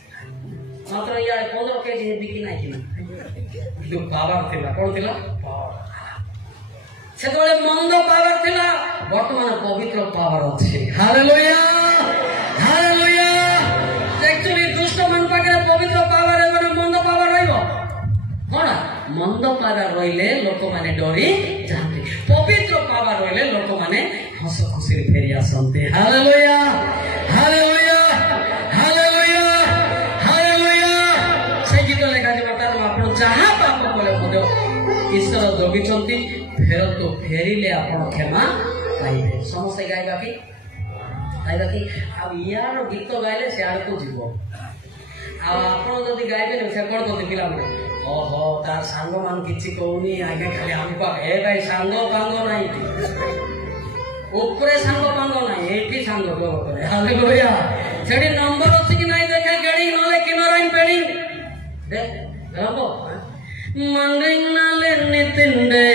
ମାତ୍ର ଇଆଡ଼େ 15 କେଜି ବିକି ନାହିଁ କିନା କିନ୍ତୁ ପାୱାର ଥିଲା। କଣ ଥିଲା? ସେତେବେଳେ ମନ୍ଦ ପାୱାର ଥିଲା, ବର୍ତ୍ତମାନ ପବିତ୍ର ପାୱାର ଅଛି। Hallelujah hallelujah. ଆକ୍ଚୁଆଲି ଦୁଷ୍ଟ ମାନଙ୍କ ପାଖରେ ପବିତ୍ର ପାୱାର ଏବଂ ମନ୍ଦ ପାୱାର ରହିବ। କଣ? ମନ୍ଦ ପାୱାର ରହିଲେ ଲୋକମାନେ ଡରି ଯାଆନ୍ତି, ପବିତ୍ର ପାୱାର ରହିଲେ ଲୋକମାନେ ହସ ଖୁସିରେ ଫେରି ଆସନ୍ତି। Hallelujah hallelujah hallelujah hallelujah. ସେଇ ଗୀତ ଲେଖାଯିବ କାରଣ ଆପଣ ଯାହା ପାପ କଲେ ମଧ୍ୟ ଈଶ୍ୱର ଜଗିଛନ୍ତି, ଫେରନ୍ତୁ, ଫେରିଲେ ଆପଣ କ୍ଷମା ପାଇବେ। ସମସ୍ତେ ଗାଇବା କି? ଆଉ ଇଆର ଗୀତ ଗାଇଲେ ସିଆଡ଼କୁ ଯିବ। ଆଉ ଆପଣ ଯଦି ଗାଇବେନି ସେ କଣ କରନ୍ତି ପିଲାମାନେ? ଓହୋ ତାର ସାଙ୍ଗମାନେ କିଛି କହୁନି, ଆଗେ ଖାଲି ଆମକୁ ଏ ଭାଇ ସାଙ୍ଗ ପାଙ୍ଗ ନାହିଁ, ଉପରେ ସାଙ୍ଗ ପାଙ୍ଗ ନାହିଁ, ଏଇଠି ସାଙ୍ଗ କରେ। ହାଲେଲୁୟା। ସେଠି ନମ୍ବର ଅଛି କି ନାହିଁ ଦେଖେ, ଗେଡିଂ ନହେଲେ କିନରାଇନ ପେଡିଂ ଦେଖ ମଣ୍ଡିଂ ନହେଲେ ନିତିନ ରେ